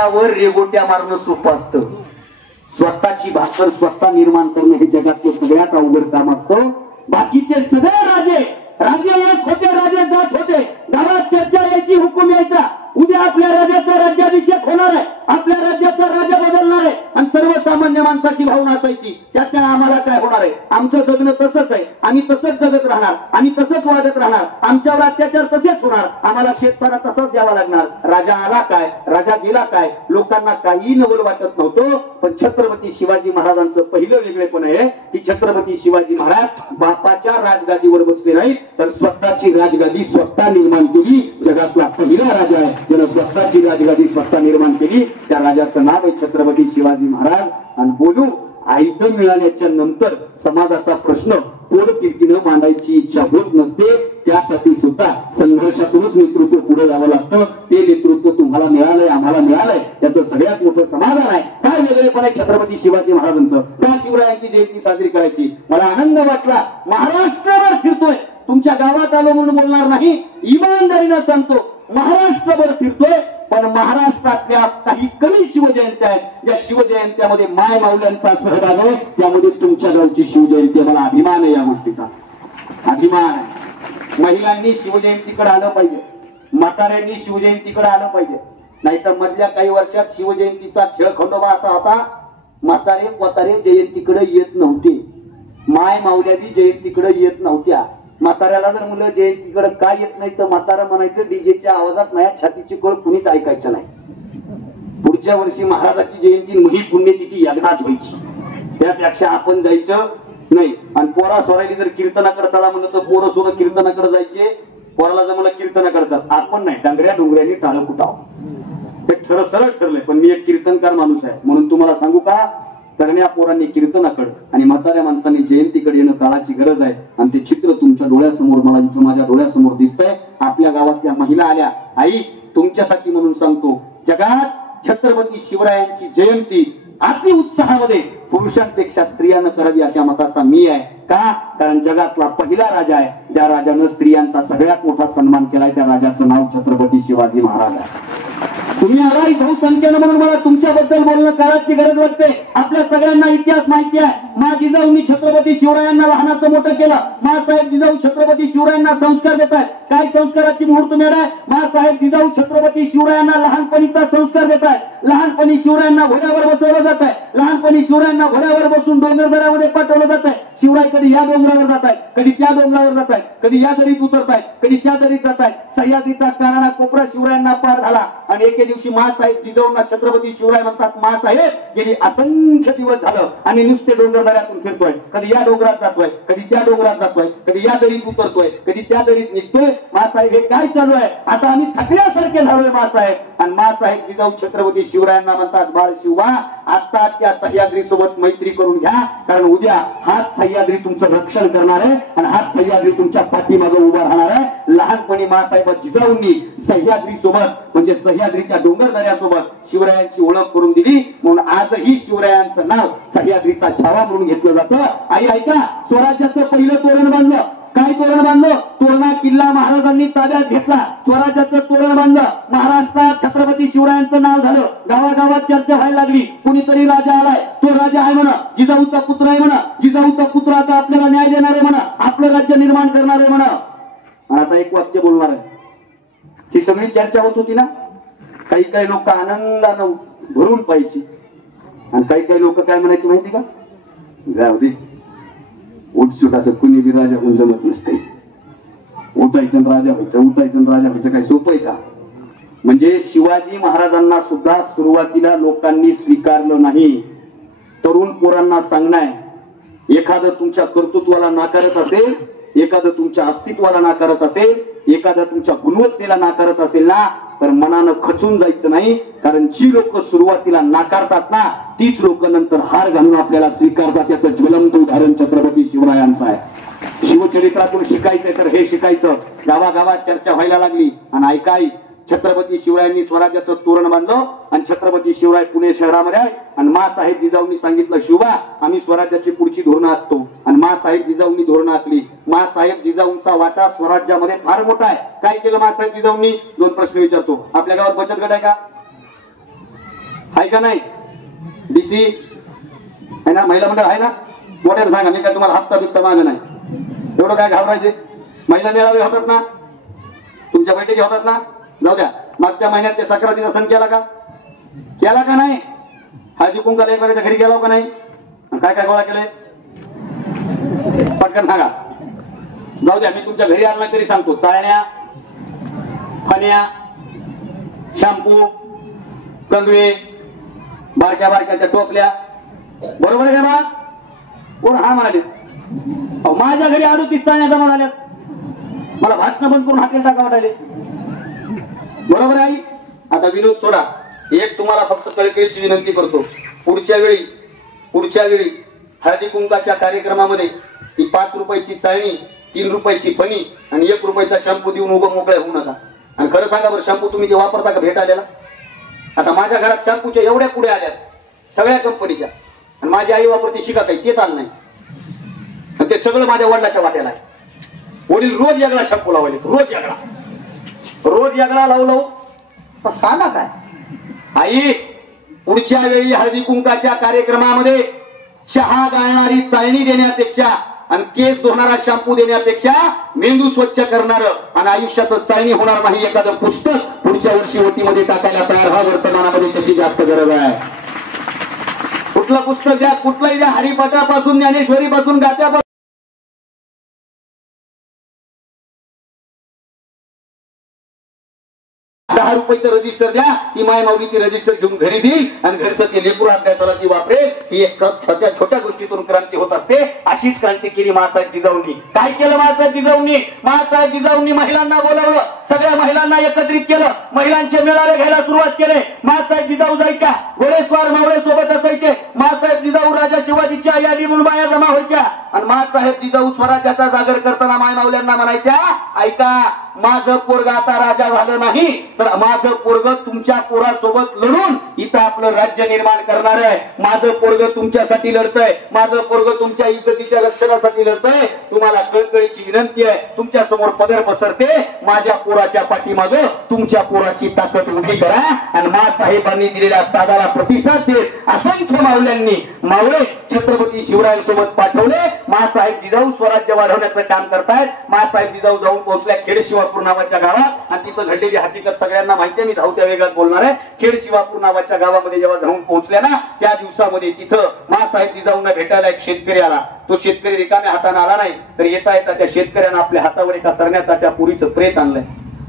उंचावर रेगोट्या मारणं सोपं असतं, स्वतःची भाकर स्वतः निर्माण करणं हे जगातलं सगळ्यात अवघड काम असतं. बाकीचे सगळे राजे येत होते, राजे जात होते, गावात चर्चा यायची, हुकूम यायचा, उद्या आपल्या राजाचा राज्याभिषेक होणार आहे, आपल्या राज्याचा राजा बदलणार आहे, आणि सर्वसामान्य माणसाची भावना असायची त्याच्या आम्हाला काय होणार आहे, आमचं जगणं तसंच आहे, आम्ही तसंच जगत राहणार, आम्ही तसंच वागत राहणार, आमच्यावर अत्याचार तसेच होणार, आम्हाला शेतसारा तसाच द्यावा लागणार. राजा आला काय, राजा गेला काय, लोकांना काही नवल वाटत नव्हतं. पण छत्रपती शिवाजी महाराजांचं पहिलं वेगळेपण आहे की छत्रपती शिवाजी महाराज बापाच्या राजगादीवर बसले नाहीत, तर स्वतःची राजगादी स्वतः निर्माण केली. जगातला पहिला राजा आहे ज्यानं स्वतःची राजगादी स्वतः निर्माण केली. त्या राजाचं नाव आहे छत्रपती शिवाजी महाराज. आणि बोलू, आयुध मिळाल्याच्या नंतर समाजाचा प्रश्न पोटतिडकीनं मांडायची इच्छा होत नसते. त्यासाठी सुद्धा संघर्षातूनच नेतृत्व पुढे जावं लागतं. ते नेतृत्व तुम्हाला मिळालंय, आम्हाला मिळालंय, याचं सगळ्यात मोठं समाधान आहे. काय वेगळेपण आहे छत्रपती शिवाजी महाराजांचं. त्या शिवरायांची जयंती साजरी करायची. मला आनंद वाटला. महाराष्ट्रभर फिरतोय, तुमच्या गावात आलो म्हणून बोलणार नाही, इमानदारीनं सांगतो, महाराष्ट्रभर फिरतोय. पण महाराष्ट्रातल्या काही कमी शिवजयंत्या आहेत, ज्या शिवजयंत्यामध्ये माय माऊल्यांचा सहभाग आहे, त्यामध्ये तुमच्या गावची शिवजयंती. मला अभिमान आहे, या गोष्टीचा अभिमान आहे. महिलांनी शिवजयंतीकडे आलं पाहिजे, म्हाताऱ्यांनी शिवजयंतीकडे आलं पाहिजे. नाहीतर मधल्या काही वर्षात शिवजयंतीचा खेळ खंडोबा असा होता, म्हातारे पोतारे जयंतीकडे येत नव्हते, माय माऊल्या बी जयंतीकडे येत नव्हत्या. म्हाताऱ्याला जर मुलं जयंतीकडे काय येत नाही तर म्हातारा म्हणायचं, डीजेच्या आवाजात माझ्या छातीची कळ कुणीच ऐकायचं नाही. पुढच्या वर्षी महाराजाची जयंती मही पुण्यतिथी एकदाच व्हायची, त्यापेक्षा आपण जायचं नाही. आणि पोरा सोरायली जर कीर्तनाकडे चला म्हणलं तर पोरं सोरं कीर्तनाकडे जायचे. पोराला जर मला कीर्तनाकडे चाल, आपण नाही, डांगऱ्या डोंगऱ्यांनी टाळं कुटाव, हे सरळ ठरलंय. पण मी एक कीर्तनकार माणूस आहे म्हणून तुम्हाला सांगू का, तरण्या पोरांनी कीर्तनाकडे आणि म्हाताऱ्या माणसांनी जयंतीकडे येणं काळाची गरज आहे. आणि ते चित्र तुमच्या डोळ्यासमोर, मला इथं माझ्या डोळ्यासमोर दिसतंय. आपल्या गावातल्या महिला आल्या, आई तुमच्यासाठी म्हणून सांगतो, जगात छत्रपती शिवरायांची जयंती अति उत्साहामध्ये पुरुषांपेक्षा स्त्रियांना करावी अशा मताचा मी आहे. का? कारण जगातला पहिला राजा आहे ज्या राजानं स्त्रियांचा सगळ्यात मोठा सन्मान केलाय. त्या राजाचं नाव छत्रपती शिवाजी महाराज आहे. तुम्ही आघाडी बहुसंख्येनं म्हणून मला तुमच्याबद्दल बोलणं काळाची गरज वाटते. आपल्या सगळ्यांना इतिहास माहिती आहे. मा जिजाऊंनी छत्रपती शिवरायांना लहानाचं मोठं केलं. मासाहेब जिजाऊ छत्रपती शिवरायांना संस्कार देत आहेत. काय संस्काराची मुहूर्तमेढ आहे. मासाहेब जिजाऊ छत्रपती शिवरायांना लहानपणीचा संस्कार देत आहेत. लहानपणी शिवरायांना घोड्यावर बसवलं जात आहे. लहानपणी शिवरायांना घोड्यावर बसून डोंगरदऱ्यामध्ये पाठवलं जात आहे. शिवराय कधी या डोंगरावर जात आहेत, कधी त्या डोंगरावर जात आहेत, कधी या दरीत उतरत आहेत, कधी त्या दरीत जात आहेत. सह्याद्रीचा कारणा कोपरा शिवरायांना पार झाला आणि एके दिवशी मासाहेब जिजाऊंना छत्रपती शिवराय म्हणतात, मासाहेब गेली असंख्य दिवस झालं आणि नुसते डोंगरदऱ्यातून फिरतोय. कधी या डोंगरात जातोय, कधी त्या डोंगरात जातोय, कधी या दरीत उतरतोय, कधी त्या दरीत निघतोय. मासाहेब हे काय चालू आहे, आता आम्ही थकल्यासारखे झालोय मासाहेब. आणि मासाहेब जिजाऊ छत्रपती शिवरायांना म्हणतात, बाळ शिवा आता त्या सह्याद्री सोबत मैत्री करून घ्या, कारण उद्या हाच सह्याद्री तुमचं रक्षण करणार आहे आणि हाच सह्याद्री तुमच्या पाठीमागे उभा राहणार आहे. लहानपणी मासाहेब जिजाऊंनी सह्याद्री सोबत म्हणजे सह्याद्रीच्या डोंगरदऱ्यासोबत शिवरायांची ओळख करून दिली. म्हणून आजही शिवरायांचं नाव सह्याद्रीचा छावा म्हणून घेतलं जातं. आई ऐका, स्वराज्याचं पहिलं तोरण बांधलं. काय तोरण बांधलं? तोरणा किल्ला महाराजांनी ताब्यात घेतला. स्वराज्याचं तोरण बांधलं. महाराष्ट्रात छत्रपती शिवरायांचं नाव झालं. गावागावात चर्चा व्हायला लागली. कुणीतरी राजा आलाय, तो राजा आहे म्हणा, जिजाऊचा पुत्र आहे म्हणा, जिजाऊचा पुत्र आता आपल्याला न्याय देणार आहे म्हणा, आपलं राज्य निर्माण करणार आहे म्हणा. आता एक वाक्य बोलणार आहे. ही सगळी चर्चा होत होती ना. काही काही लोक आनंदानं भरून पाहिजे आणि काही काही लोक काय म्हणायचे माहिती का, जाऊ दे, उठसूट असं कुणी बी राजा होऊन जमत नसते, उठायचं राजा व्हायचं, उठायचं राजा व्हायचं काय सोपं आहे का. म्हणजे शिवाजी महाराजांना सुद्धा सुरुवातीला लोकांनी स्वीकारलं नाही. तरुण पोरांना सांगणार, एखादं तुमच्या कर्तृत्वाला नाकारत असेल, एखादं तुमच्या अस्तित्वाला नाकारत असेल, एखादं तुमच्या गुणवत्तेला नाकारत असेल ना, तर मनानं खचून जायचं नाही. कारण जी लोक सुरुवातीला नाकारतात ना, तीच लोक नंतर हार घालून आपल्याला स्वीकारतात. याचं ज्वलंत उदाहरण छत्रपती शिवरायांचं आहे. शिवचरित्रातून शिकायचंय तर हे शिकायचं. गावागावात चर्चा व्हायला लागली आणि ऐकाय, छत्रपती शिवरायांनी स्वराज्याचं तोरण बांधलं आणि छत्रपती शिवराय पुणे शहरामध्ये आहे. आणि मासाहेब जिजाऊंनी सांगितलं, शिवा आम्ही स्वराज्याची पुढची धोरणं आखतो. आणि मासाहेब जिजाऊंनी धोरणं आखली. मासाहेब जिजाऊंचा वाटा स्वराज्यामध्ये फार मोठा आहे. काय केलं मासाहेब जिजाऊंनी? दोन प्रश्न विचारतो. आपल्या गावात बचत गट आहे का? आहे का नाही? डीसी आहे ना, महिला मंडळ आहे ना, मोठ्याने सांगा. मी काय तुम्हाला हप्ता बिप्ता मागे नाही. एवढं काय घाबरायचे? महिला मेळावे होतात ना, तुमच्या बैठकी होतात ना, जाऊ द्या. मागच्या महिन्यात ते सक्रातीचा सण केला का? केला का नाही? हळदी कुंकाला एकमेकाच्या घरी गेला का नाही? काय काय गोळा केलंय पटकन सांगा. जाऊ द्या, मी तुमच्या घरी आला तरी सांगतो. चाळण्या, फण्या, शॅम्पू, कंगवे, बारक्या बारक्याच्या टोपल्या, बरोबर आहे का बा? कोण हा म्हणाले? माझ्या घरी 38 चाळण्या जमा झाल्यात. मला भाषण बंद करून हाती टाका वाटायले. बरोबर आहे. आता विनोद सोडा. एक तुम्हाला फक्त कळकळीची विनंती करतो, पुढच्या वेळी हळदी कुंकाच्या कार्यक्रमामध्ये ती 5 रुपयाची चाळणी, 3 रुपयाची फणी आणि 1 रुपयाचा शॅम्पू देऊन उभं मोकळ्या होऊ नका. आणि खरं सांगा बरं, शॅम्पू तुम्ही ते वापरता का भेट आलेला? आता माझ्या घरात शॅम्पूच्या एवढ्या पुढे आल्यात सगळ्या कंपनीच्या, आणि माझी आई वापरते शिका काही, ते चाल नाही. ते सगळं माझ्या वडिलाच्या वाट्याला आहे. वडील रोज यागळा शॅम्पू लावायले, रोज यागळा लावू. तर सांगा काय आई, पुढच्या वेळी हळदी कुंकाच्या कार्यक्रमामध्ये चहा गाळणारी चाळणी देण्यापेक्षा आणि केस धुणारा शॅम्पू देण्यापेक्षा मेंदू स्वच्छ करणार आणि आयुष्याचं चाळणी होणार नाही एखादं पुस्तक पुढच्या वर्षी ओटीमध्ये टाकायला तयार व्हा. वर्तमानामध्ये त्याची जास्त गरज आहे. कुठलं पुस्तक द्या, कुठलंही द्या, हरिपाठापासून ज्ञानेश्वरीपासून गात्यापासून 10 रुपयाचं रजिस्टर द्या. ती माय माऊली ती रजिस्टर घेऊन घरी देईल आणि घरचं ते लेकरू अभ्यासाला ती वापरेल. ही एक छोट्या छोट्या गोष्टीतून क्रांती होत असते. अशीच क्रांती केली मासाहेब जिजाऊंनी. काय केलं मासाहेब जिजाऊंनी? महिलांना बोलावलं, सगळ्या महिलांना एकत्रित केलं, महिलांचे मेळावे घ्यायला सुरुवात केले. मासाहेब जिजाऊ जायच्या, घोडेस्वार मावळे सोबत असायचे. मासाहेब जिजाऊ राजा शिवाजीच्या यादी म्हणून बाया जमा व्हायच्या आणि मासाहेब जिजाऊ स्वराज्याचा जागर करताना माय मावल्यांना म्हणायच्या, ऐका, माझं पोरग आता राजा झालं नाही तर माझं पोरग तुमच्या पोरासोबत लढून इथं आपलं राज्य निर्माण करणार आहे. माझं पोरग तुमच्यासाठी लढतंय, माझं पोरग तुमच्या इज्जतीच्या रक्षणासाठी लढतंय. तुम्हाला कळकळीची विनंती आहे, तुमच्या समोर पदर पसरते, माझ्या पोराच्या पाठीमागं तुमच्या पोराची ताकद उभी करा. आणि मासाहेबांनी दिलेल्या सादाला प्रतिसाद देत असंख्य मावल्यांनी मावळे छत्रपती शिवरायांसोबत पाठवले. मासाहेब जिजाऊ स्वराज्य वाढवण्याचं काम करतायत. मासाहेब जिजाऊ जाऊन पोहोचल्या खेड शिवापूर नावाच्या गावात आणि तिथं घडलेली हकीकत सगळ्यांना माहिती आहे. मी धावत्या वेगात बोलणार आहे. खेड शिवापूर नावाच्या गावामध्ये जेव्हा जाऊन पोहोचल्या ना, त्या दिवसामध्ये तिथं मासाहेब जिजाऊंना भेटायला एक शेतकरी आला. तो शेतकरी रिकाम्या हाताने आला नाही, तर येता येता त्या शेतकऱ्यानं आपल्या हातावर एका तरण्या ताट्या पोरीचं प्रेत आणलंय.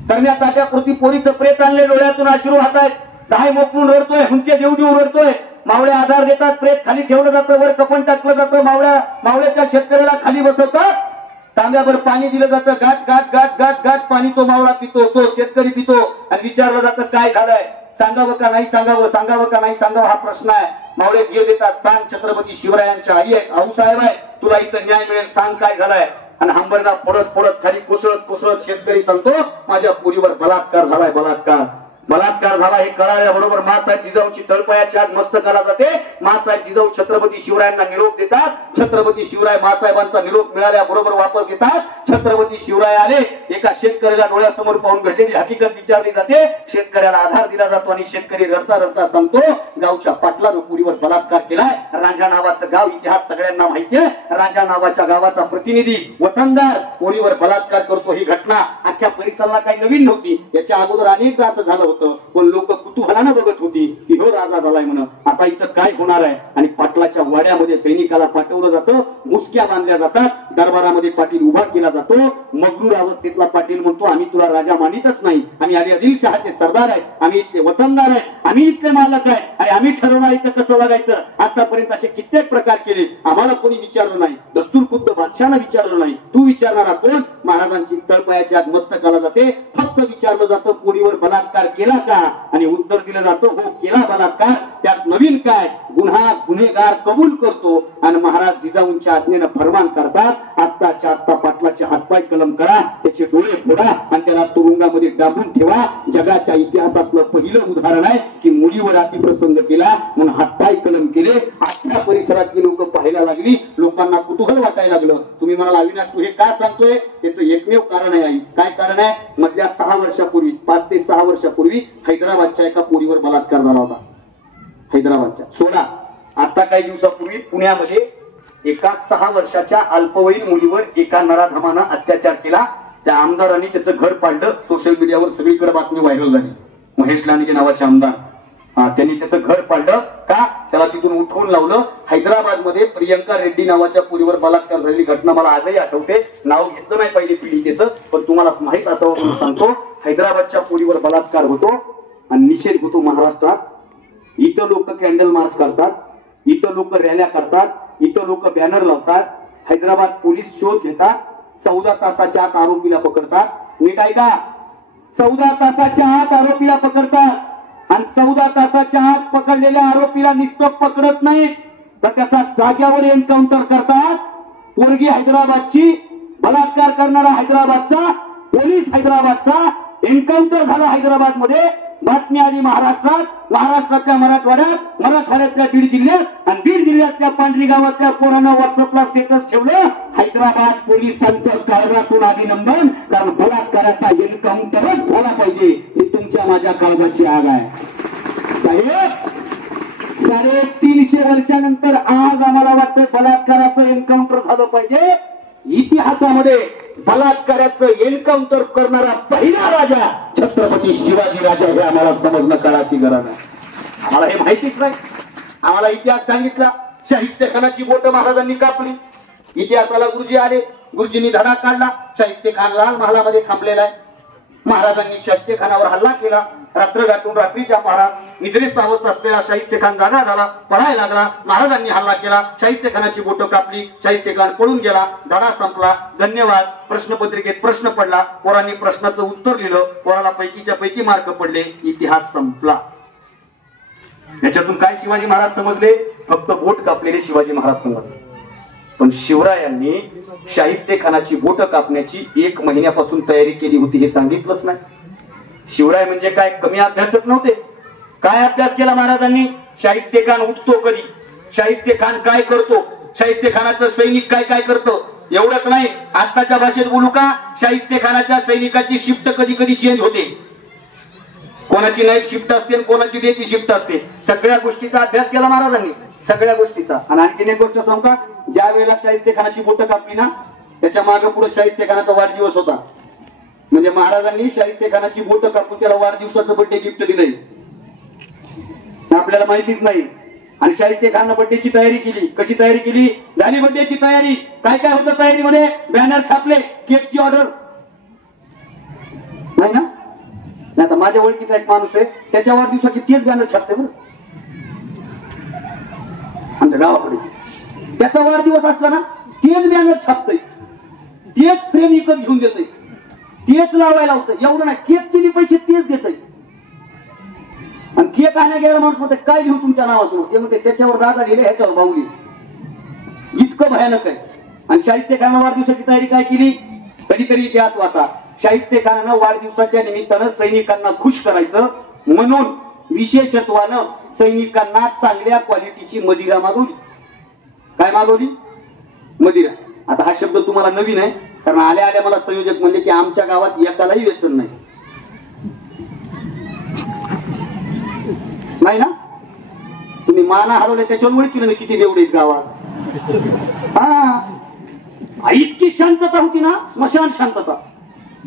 तरण्या ताट्या प्रति पोरीचं प्रेत आणलंय. डोळ्यातून अश्रू वाहतायत. दाय मोकळून रडतोय, हुंके देऊ देऊ रडतोय. मावळे आधार देतात, प्रेत खाली ठेवलं जातं, वर कपन टाकलं जातं. मावळ्याच्या शेतकऱ्याला खाली बसवतात, तांब्यावर पाणी दिलं जातं. गाठ गाठ गाठ गाठ गाठ पाणी तो मावळा पितो, तो शेतकरी पितो. आणि विचारलं जातं, काय झालंय, सांगावं का नाही सांगावं, सांगावं का नाही सांगावं, हा प्रश्न आहे. मावळे धीर देतात, सांग, छत्रपती शिवरायांच्या आई आहे, आऊसाहेब आहे, तुला इथं न्याय मिळेल, सांग काय झालंय. आणि हंबरडा फोडत फोडत खाली कोसळत शेतकरी सांगतो, माझ्या पोरीवर बलात्कार झालाय, बलात्कार झाला. हे कळाल्याबरोबर मासाहेब जिजाऊची तळपायाच्या आत मस्तकाला जाते. मासाहेब जिजाऊ छत्रपती शिवरायांना निरोप देतात. छत्रपती शिवराय मासाहेबांचा निरोप मिळाल्याबरोबर वापस येतात. छत्रपती शिवराय आले. एका शेतकऱ्याला डोळ्यासमोर पाहून घडलेली हकीकत विचारली जाते. शेतकऱ्याला आधार दिला जातो आणि शेतकरी रडता रडता सांगतो, गावच्या पाटलानं पुरीवर बलात्कार केलाय. राजा नावाचं गाव, इतिहास सगळ्यांना माहिती आहे. राजा नावाच्या गावाचा प्रतिनिधी वतनदार पोरीवर बलात्कार करतो. ही घटना अख्ख्या परिसराला काही नवीन नव्हती. याच्या अगोदर अनेकदा असं झालं होतं, पण लोक कुतूहलानं बघत होती की हो राजा झालाय म्हणून, आता इथं काय होणार आहे. आणि पाटलाच्या वाड्यामध्ये सैनिकाला पाठवलं जातं, मुसक्या बांधल्या जातात, दरबारामध्ये पाटील उभा केला जातो. मगरूर अवस्थेतला पाटील म्हणतो, आम्ही तुला राजा मानितच नाही, आम्ही अली आदिलशहाचे सरदार आहेत, आम्ही इथले वतनदार आहेत, आम्ही इथले मालक आहे आणि आम्ही ठरवणार इथं कसं वागायचं. आतापर्यंत असे कित्येक प्रकार केले, आम्हाला कोणी विचारलं नाही. दस्तूर खुद्द बादशाहनं विचारलं नाही, तू विचारणारा कोण. महाराजांची तळपायाची आत मस्तकाला जाते. फक्त विचारलं जातं, पोरीवर बलात्कार केला का, आणि उत्तर दिलं जातं, हो केला बलात्कार. त्यात नवीन काय, गुन्हेगार कबूल करतो. आणि महाराज जिजाऊंच्या आज्ञेनं फरमान करतात, आत्ताच्या आत्ता पाटलाचे हातपाय कलम करा, त्याचे डोळे फोडा आणि त्याला तुरुंगामध्ये डांबून ठेवा. जगाच्या इतिहासातलं पहिलं उदाहरण आहे की मुलीवर अतिप्रसंग केला म्हणून हातपाय कलम केले. अख्ख्या परिसरातली लोक पाहायला लागली, लोकांना कुतूहल वाटायला लागलं. तुम्ही म्हणाल, अविनाश तू हे का सांगतोय, त्याचं एकमेव कारण आहे आई. काय कारण आहे, मधल्या 6 वर्षापूर्वी, 5 ते 6 वर्षापूर्वी हैदराबादच्या एका पोरीवर बलात्कार झाला होता. हैदराबादच्या. सोडा, आता काही दिवसापूर्वी पुण्यामध्ये एका 6 वर्षाच्या अल्पवयीन मुलीवर एका नराधमानं अत्याचार केला. त्या आमदारांनी त्याचं घर पाडलं. सोशल मीडियावर सगळीकडे बातमी व्हायरल झाली. महेश लांडगे नावाचे आमदार, त्यांनी त्याचं घर पाडलं का? त्याला तिथून उठवून लावलं. हैदराबादमध्ये प्रियंका रेड्डी नावाच्या पोरीवर बलात्कार झालेली घटना मला आजही आठवते. नाव घेतलं नाही पाहिजे पीडितेचं, पण तुम्हाला माहित असावं म्हणून सांगतो. हैदराबादच्या पोरीवर बलात्कार होतो आणि निषेध होतो महाराष्ट्रात. इथं लोक कॅन्डल मार्च करतात, इथं लोक रॅल्या करतात, इथं लोक बॅनर लावतात. हैदराबाद पोलीस शोध घेतात. 14 तासाच्या आत आरोपीला पकडतात. नीट ऐका, 14 तासाच्या आत आरोपीला पकडतात. आणि 14 तासाच्या आत पकडलेल्या आरोपीला नुसतं पकडत नाहीत, तर त्याचा जाग्यावर एन्काउंटर करतात. पोरगी हैदराबादची, बलात्कार करणारा हैदराबादचा, पोलीस हैदराबादचा, एन्काउंटर झाला हैदराबाद मध्ये. बातमी आली महाराष्ट्रात, महाराष्ट्रातल्या मराठवाड्यात, मराठवाड्यातल्या बीड जिल्ह्यात आणि बीड जिल्ह्यातल्या पांढरी गावातल्या पोरांना व्हॉट्सअपला स्टेटस ठेवलं, हैदराबाद पोलिसांचं काळजातून अभिनंदन, कारण बलात्काराचा एन्काउंटरच झाला पाहिजे. ही तुमच्या माझ्या काळजाची आग आहे साहेब. 350 वर्षानंतर आज आम्हाला वाटतं बलात्काराचं एन्काउंटर झालं पाहिजे. इतिहासामध्ये बलात्काराचं एन्काउंटर करणारा पहिला राजा छत्रपती शिवाजी राजा हे आम्हाला समजणं काळाची गरज आहे. आम्हाला हे माहितीच नाही. आम्हाला इतिहास सांगितला. शाहिस्ते खानाची बोट महाराजांनी कापली. इतिहासाला गुरुजी आले, गुरुजींनी धडा काढला. शाहिस्ते खान लाल महालामध्ये थांबलेला आहे. महाराजांनी शाहिस्ते खानावर हल्ला केला. रात्र गाठून रात्रीच्या पहारात निद्रेत अवस्था असलेला शाहिस्ते खान जागा झाला, पळायला लागला. महाराजांनी हल्ला केला, शाहिस्ते खानाची बोटं कापली, शाहिस्ते खान पळून गेला. धडा संपला. धन्यवाद. प्रश्नपत्रिकेत प्रश्न पडला, पोरांनी प्रश्नाचं उत्तर लिहिलं, पोराला पैकीच्या पैकी मार्क पडले. इतिहास संपला. याच्यातून काय शिवाजी महाराज समजले? फक्त बोट कापलेले शिवाजी महाराज समजले. पण शिवरायांनी शाहिस्ते खानाची बोट कापण्याची 1 महिन्यापासून तयारी केली होती हे सांगितलंच नाही. शिवराय म्हणजे काय कमी अभ्यासक नव्हते. काय अभ्यास केला महाराजांनी? शाहिस्ते खान उठतो कधी, शाहिस्ते खान काय करतो, शाहिस्ते खानाचं सैनिक काय काय करतो, एवढंच नाही. आत्ताच्या भाषेत बोलू का? शाहिस्ते खानाच्या सैनिकाची शिफ्ट कधी कधी चेंज होते. कोणाची नाईट शिफ्ट असते, कोणाची डेची शिफ्ट असते. सगळ्या गोष्टीचा अभ्यास केला महाराजांनी, सगळ्या गोष्टीचा. आणि आणखीन एक गोष्ट सांगू का? ज्या वेळेला शाहिस्ते खानाची बोटं कापली ना, त्याच्या मागे पुढे शाहिस्ते खानाचा वाढदिवस होता. म्हणजे महाराजांनी शाहिस्ते खानाची बोटं कापून त्याला वाढदिवसाचं बर्थडे गिफ्ट दिलंय. आपल्याला माहितीच नाही. आणि शाहिस्ते खाननं बर्थडेची तयारी केली. कशी तयारी केली? झाली बर्थडेची तयारी. काय काय होतं तयारीमध्ये? बॅनर छापले, केकची ऑर्डर नाही ना. आता माझ्या ओळखीचा एक माणूस आहे, त्याच्या वाढदिवसाची तेच बॅनर छापते बरं आमच्या गावाकडे. त्याचा वाढदिवस असला ना तेच बॅनर छापतय, तेच फ्रेम विकत घेऊन देतय, तेच लावायला होतं. एवढं नाही, केकचे पैसे तेच देतय. आणि केक आणण्या गेला माणूस म्हणते काय लिहू तुमच्या नावासमोर? ते म्हणते त्याच्यावर दादा लिहिले, ह्याच्यावर बाहुली. इतकं भयानक आहे. आणि शाहिस्ते खानानं वाढदिवसाची तयारी काय केली? कधीतरी इतिहास वाचा. शाहिस्ते खानानं वाढदिवसाच्या निमित्तानं सैनिकांना खुश करायचं म्हणून विशेषत्वानं सैनिकांना चांगल्या क्वालिटीची मदिरा मागवली. काय मागवली? मदिरा. आता हा शब्द तुम्हाला नवीन आहे, कारण आल्या आल्या मला संयोजक म्हणले की आमच्या गावात एकालाही व्यसन नाही. नाही ना? तुम्ही माना हरवले त्याच्यावर ओळखीलं मी किती बेवडे गावात. हा, इतकी शांतता होती ना, स्मशान शांतता,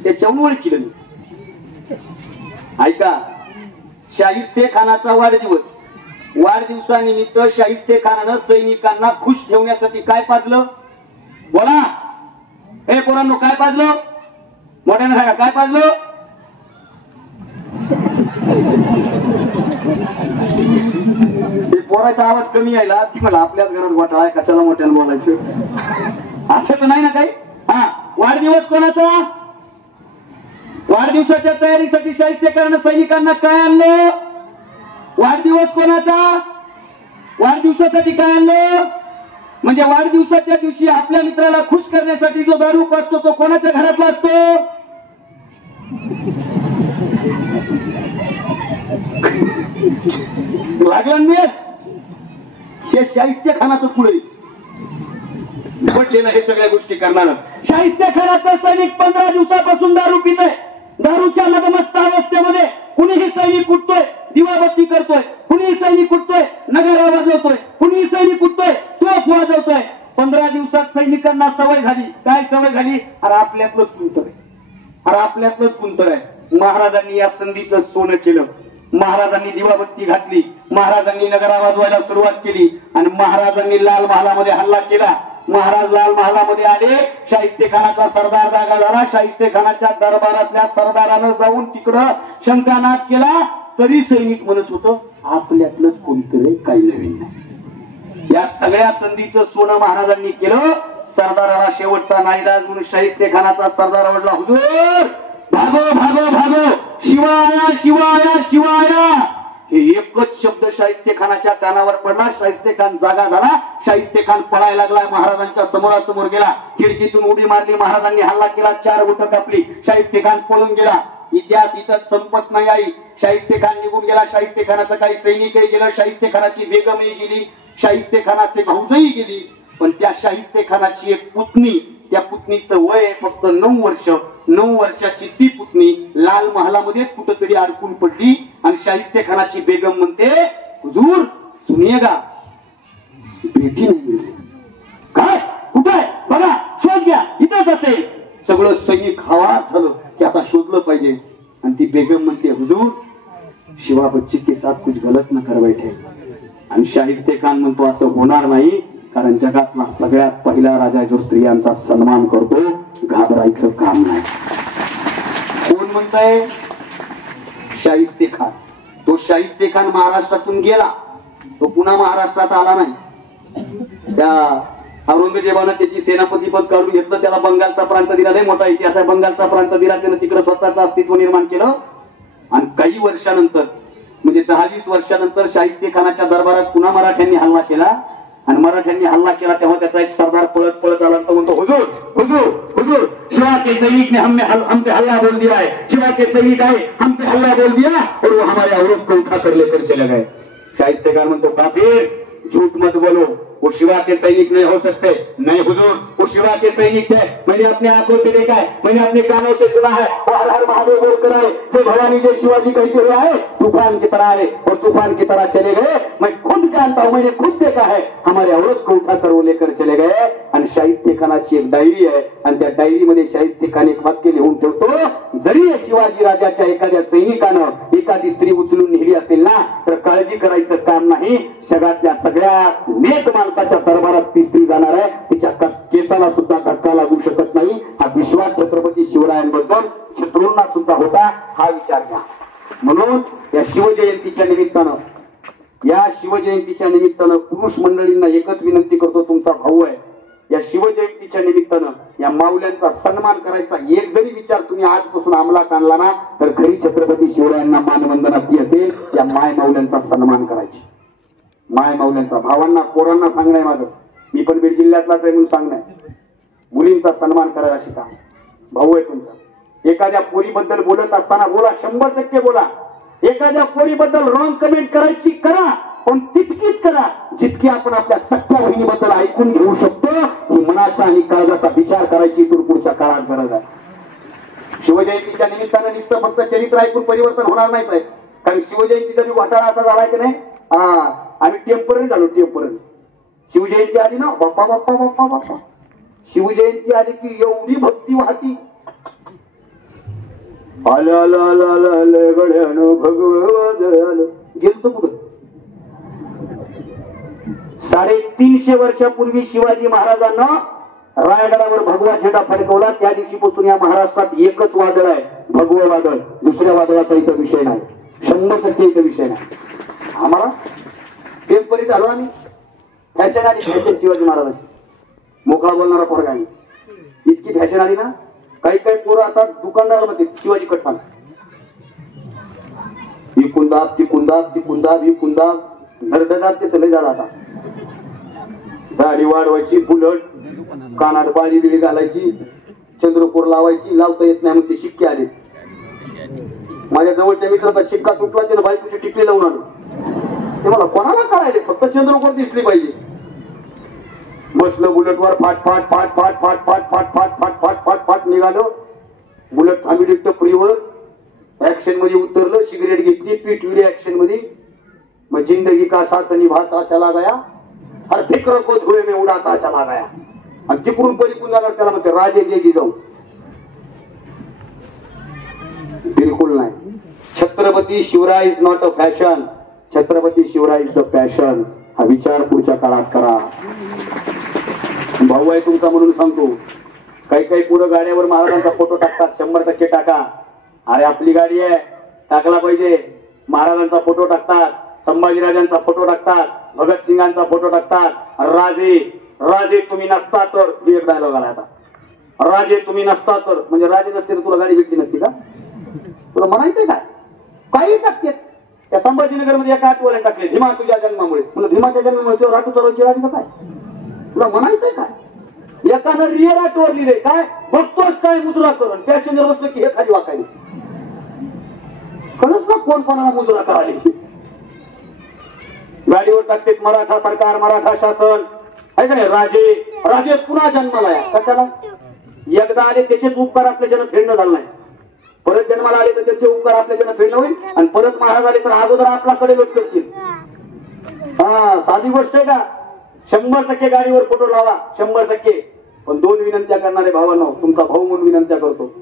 त्याच्यावर ओळखीलं मी. ऐका, शाहिस्ते खानाचा वाढदिवस, वाढदिवसानिमित्त शाहिस्ते खानानं सैनिकांना खुश ठेवण्यासाठी काय पाजलं? बोला हे पोरांनो, काय पाजलं? मोठ्यानं सांगा, काय पाजलं? ते पोराचा आवाज कमी यायला ती मला आपल्याच घरात घोटाळा आहे, कशाला मोठ्यानं बोलायचं असं तर नाही ना काही. हा, वाढदिवस कोणाचा? वाढदिवसाच्या तयारीसाठी शाहिस्ते खानानं सैनिकांना काय आणलं? वाढदिवस कोणाचा? वाढदिवसासाठी काय आणलं? म्हणजे वाढदिवसाच्या दिवशी आपल्या मित्राला खुश करण्यासाठी जो दारू पाजतो तो कोणाच्या घरातला असतो? लागलं नाही? हे शाहिस्ते खानाचं पुढे पटलेलं हे सगळ्या गोष्टी करणार. शाहिस्ते खानाचा सैनिक 15 दिवसापासून दारू पितोय. दारूच्या मदमस्त अवस्थेमध्ये कुणीही सैनिक उठतोय, दिवाबत्ती करतोय. कुणी सैनिक उठतोय, नगारा वाजवतोय, कुणी सैनिक उठतोय, तोफ वाजवतोय. 15 दिवसात सैनिकांना सवय झाली. काय सवय झाली? अरे आपल्यातलंच कुंतर आहे, अरे आपल्यातलंच कुंतर आहे. महाराजांनी या संधीचं सोनं केलं. महाराजांनी दिवाबत्ती घातली. महाराजांनी नगारा वाजवायला सुरुवात केली आणि महाराजांनी लाल महालामध्ये हल्ला केला. महाराज लाल महालामध्ये आले. शाहिस्ते खानाचा सरदार जागा झाला. शाहिस्ते खानाच्या दरबारातल्या सरदारानं जाऊन तिकडं शंकानाद केला. तरी सैनिक म्हणत होतं आपल्यातलंच कोणतरी काही नवीन नाही. या सगळ्या संधीचं सोनं महाराजांनी केलं. सरदाराला शेवटचा नाईलाज म्हणून शाहिस्ते खानाचा सरदार आवडला, हुजूर भागो भागो भागो, शिवाया शिवाया शिवाया. हे एकच शब्द शाहिस्ते खानाच्या कानावर पडला. शाहिस्ते खान जागा झाला. शाहिस्ते खान पळायला लागला. महाराजांच्या समोरासमोर गेला. खिडकीतून उडी मारली. महाराजांनी हल्ला केला. 4 बोटं कापली. शाहिस्ते खान पळून गेला. इतिहास इथं संपत नाही आई. शाहिस्ते खान निघून गेला. शाहिस्ते खानाचं काही सैनिकही गेलं. शाहिस्ते खानाची बेगमही गेली. शाहिस्ते खानाचे भाऊजही गेली. पण त्या शाहिस्ते खानाची एक पुतणी, त्या पुतणीचं वय फक्त 9 वर्ष. 9 वर्षाची ती पुतणी लाल महालामध्येच कुठंतरी अडकून पडली आणि शाहिस्ते खानाची बेगम म्हणते, हुजूर सुनियेगा, बेटी नाही. काय कुठे बघा, शोध घ्या, इथंच असेल. सगळं सैनिक हवा झालं की आता शोधलं पाहिजे. आणि ती बेगम म्हणते, हुजूर शिवा बच्ची के साथ कुछ गलत न कर बैठे. आणि शाहिस्ते खान म्हणतो असं होणार नाही, कारण जगातला सगळ्यात पहिला राजा जो स्त्रियांचा सन्मान करतो, घाबरायचं काम नाही. कोण म्हणताय? शाहिस्ते खान. तो शाहिस्ते खान महाराष्ट्रातून गेला. तो पुन्हा महाराष्ट्रात आला नाही. त्या औरंगजेबानं त्याची सेनापती पद काढून घेतलं. त्याला बंगालचा प्रांत दिला. लय मोठा इतिहास आहे. बंगालचा प्रांत दिला. त्यानं तिकडे स्वतःचं अस्तित्व निर्माण केलं. आणि काही वर्षानंतर म्हणजे 10-20 वर्षानंतर शाहिस्ते खानाच्या दरबारात पुन्हा मराठ्यांनी हल्ला केला. आणि मराठ्यांनी हल्ला केला तेव्हा त्याचा एक सरदार पळत पळत आला. तो म्हणतो, हुजूर हुजूर हुजूर, शिवा के सैनिक ने हम पे हल्ला बोल दिया है. शिवा के सैनिक आए, हम पे हल्ला बोल दिया और वो हमारे औरत को उठा कर लेकर चले गए. शाहिस्ते खान म्हणतो, काफिर झूठ मत बोलो, वो शिवा के सैनिक नहीं हो सकते. नहीं हुजूर, वो शिवा के सैनिक थे. मैंने अपने आंखों से देखा है, मैंने अपने कानों से सुना है. वो हर हर महादेव बोलकर आए. जय भवानी जय शिवाजी कहते हुए आए, तूफान की तरह आए और तूफान की तरह चले गए. मैं खुद जानता हूं, मैंने खुद देखा है. हमारे औरत को उठाकर वो लेकर चले गए. आणि शाहिस्ते खानाची एक डायरी आहे आणि त्या डायरीमध्ये शाहिस्ते खान एक वाक्य लिहून ठेवतो, जरी शिवाजी राजाच्या एखाद्या सैनिकानं एखादी स्त्री उचलून नेली असेल ना, तर काळजी करायचं काम नाही. जगातल्या सगळ्यात नेक माणसाच्या दरबारात ती स्त्री जाणार आहे. तिच्या केसाला सुद्धा धक्का लागू शकत नाही. हा विश्वास छत्रपती शिवरायांबद्दल शत्रूंना सुद्धा होता. हा विचार घ्या. म्हणून या शिवजयंतीच्या निमित्तानं पुरुष मंडळींना एकच विनंती करतो, तुमचा भाऊ आहे. या शिवजयंतीच्या निमित्तानं या माऊल्यांचा सन्मान करायचा एक जरी विचार तुम्ही आजपासून अंमलात आणला ना, तर खरी छत्रपती शिवरायांना मानवंदना ती असेल. या माय माऊल्यांचा सन्मान करायची. माय माऊल्यांचा, भावांना पोरांना सांगणं आहे माझं. मी पण बीड जिल्ह्यातलाच आहे म्हणून सांगणं आहे. मुलींचा सन्मान करायला शिका. भाऊ आहे तुमचा. एखाद्या पोरीबद्दल बोलत असताना बोला, 100% बोला. एखाद्या पोरीबद्दल रॉंग कमेंट करायची करा, पण तितकीच करा जितकी आपण आपल्या सख्या बहिणीबद्दल ऐकून घेऊ शकतो. ही मनाचा आणि काळजाचा विचार करायची इथून पुढच्या काळात गरज आहे. शिवजयंतीच्या निमित्तानं नुसतं फक्त चरित्र ऐकून परिवर्तन होणार नाही साहेब. कारण शिवजयंतीचा जो घोटाळा असा झालाय की नाही, आम्ही टेम्पररी झालो. टेम्पररी शिवजयंती आली ना, बाप्पा बाप्पा बाप्पा बाप्पा, शिवजयंती आली की एवढी भक्ती वाहती. आलं आलं आलं आलं आलं गड्यानं भगवत आलं. गेलतो कुठं? 350 वर्षापूर्वी शिवाजी महाराजांना रायगडावर भगवा झेंडा फडकवला. त्या दिवशीपासून या महाराष्ट्रात एकच वादळ आहे, भगवं वादळ. दुसऱ्या वादळाचा इथं विषय नाही. 100% इथं विषय नाही. आम्हाला टेम्पररी झालो आम्ही. फॅशन आली, फॅशन शिवाजी महाराजांची. मोकळा बोलणारा पोरगा आहे. इतकी फॅशन आली ना, काही काही पोरं आता दुकानदाराला म्हणते शिवाजी कटवाल. ही कुंदाब ती कुंदाब ती कुंदाब ही कुंदाब नरडदाब ते चले झाला. आता दाढी वाढवायची, बुलट, कानात बाळी बिळी घालायची, चंद्रपूर लावायची. लावता येत नाही मग ते शिक्के आले. माझ्या जवळच्या मित्राचा शिक्का तुटला, त्यानं बायकोची टिकली लावून आलो. ते मला कोणाला कळायले, फक्त चंद्रपूर दिसली पाहिजे. बसलं बुलेटवर, फाट फाट फाट फाट फाट फाट फाट फाट फाट फाट फाट फाट निघालो. बुलेट थांबली टपरीवर. ऍक्शन मध्ये उतरलं, सिगरेट घेतली, पिटविली ऍक्शन मध्ये. मैं जिंदगी का साथ निभाता चला गया, हर फिक्र को धुए में उडाता चला गया. आणि तिकडून पलीकडून जाणार त्याला म्हणते राजे जे जिजाऊ. बिलकुल नाही. Chhatrapati Shivrai is not a fashion, Chhatrapati Shivrai is the passion. हा विचार पुढच्या काळात करा. भाऊ आहे तुमचा म्हणून सांगतो. काही काही पुढे गाड्यावर महाराजांचा फोटो टाकतात, 100% टाका. अरे आपली गाडी आहे, टाकला पाहिजे. महाराजांचा फोटो टाकतात, संभाजीराजांचा फोटो टाकतात, भगतसिंगांचा फोटो टाकतात. राजे राजे तुम्ही नसता तर, एक डायलॉग आला आता. राजे तुम्ही नसता तर, म्हणजे राजे नसते तर तुला गाडी भेटली नसती का? तुला म्हणायचंय काय? काही टाकते. त्या संभाजीनगर मध्ये एका आठवड्यात टाकले भीमा तुझ्या जन्मामुळे. म्हणजे भीमाच्या जन्मामुळे तेव्हा राठू चालवायची राजी काय? तुला म्हणायचंय काय? एकानं रिअर आठवर लिहिले काय बघतोस काय मुजरा करून पॅसेंजर बसलं की हे खाली वाकायला. कळच ना कोण कोणाला मुजरा करायला. गाडीवर टाकते मराठा सरकार, मराठा शासन आहे का नाही. राजे राजे पुन्हा जन्माला आहे. कशाला? एकदा आले त्याचेच उपकार आपल्या जन्म फेडणं झालं नाही. परत जन्माला आले तर त्याचे उपकार आपल्या जन्म फेडणं होईल. आणि परत महाराज आले तर अगोदर आपल्याकडे लोट करतील. हा साधी गोष्ट आहे का? 100% गाडीवर फोटो लावा, 100%. पण 2 विनंत्या करणारे भावांनो, तुमचा भाऊ म्हणून विनंत्या करतो.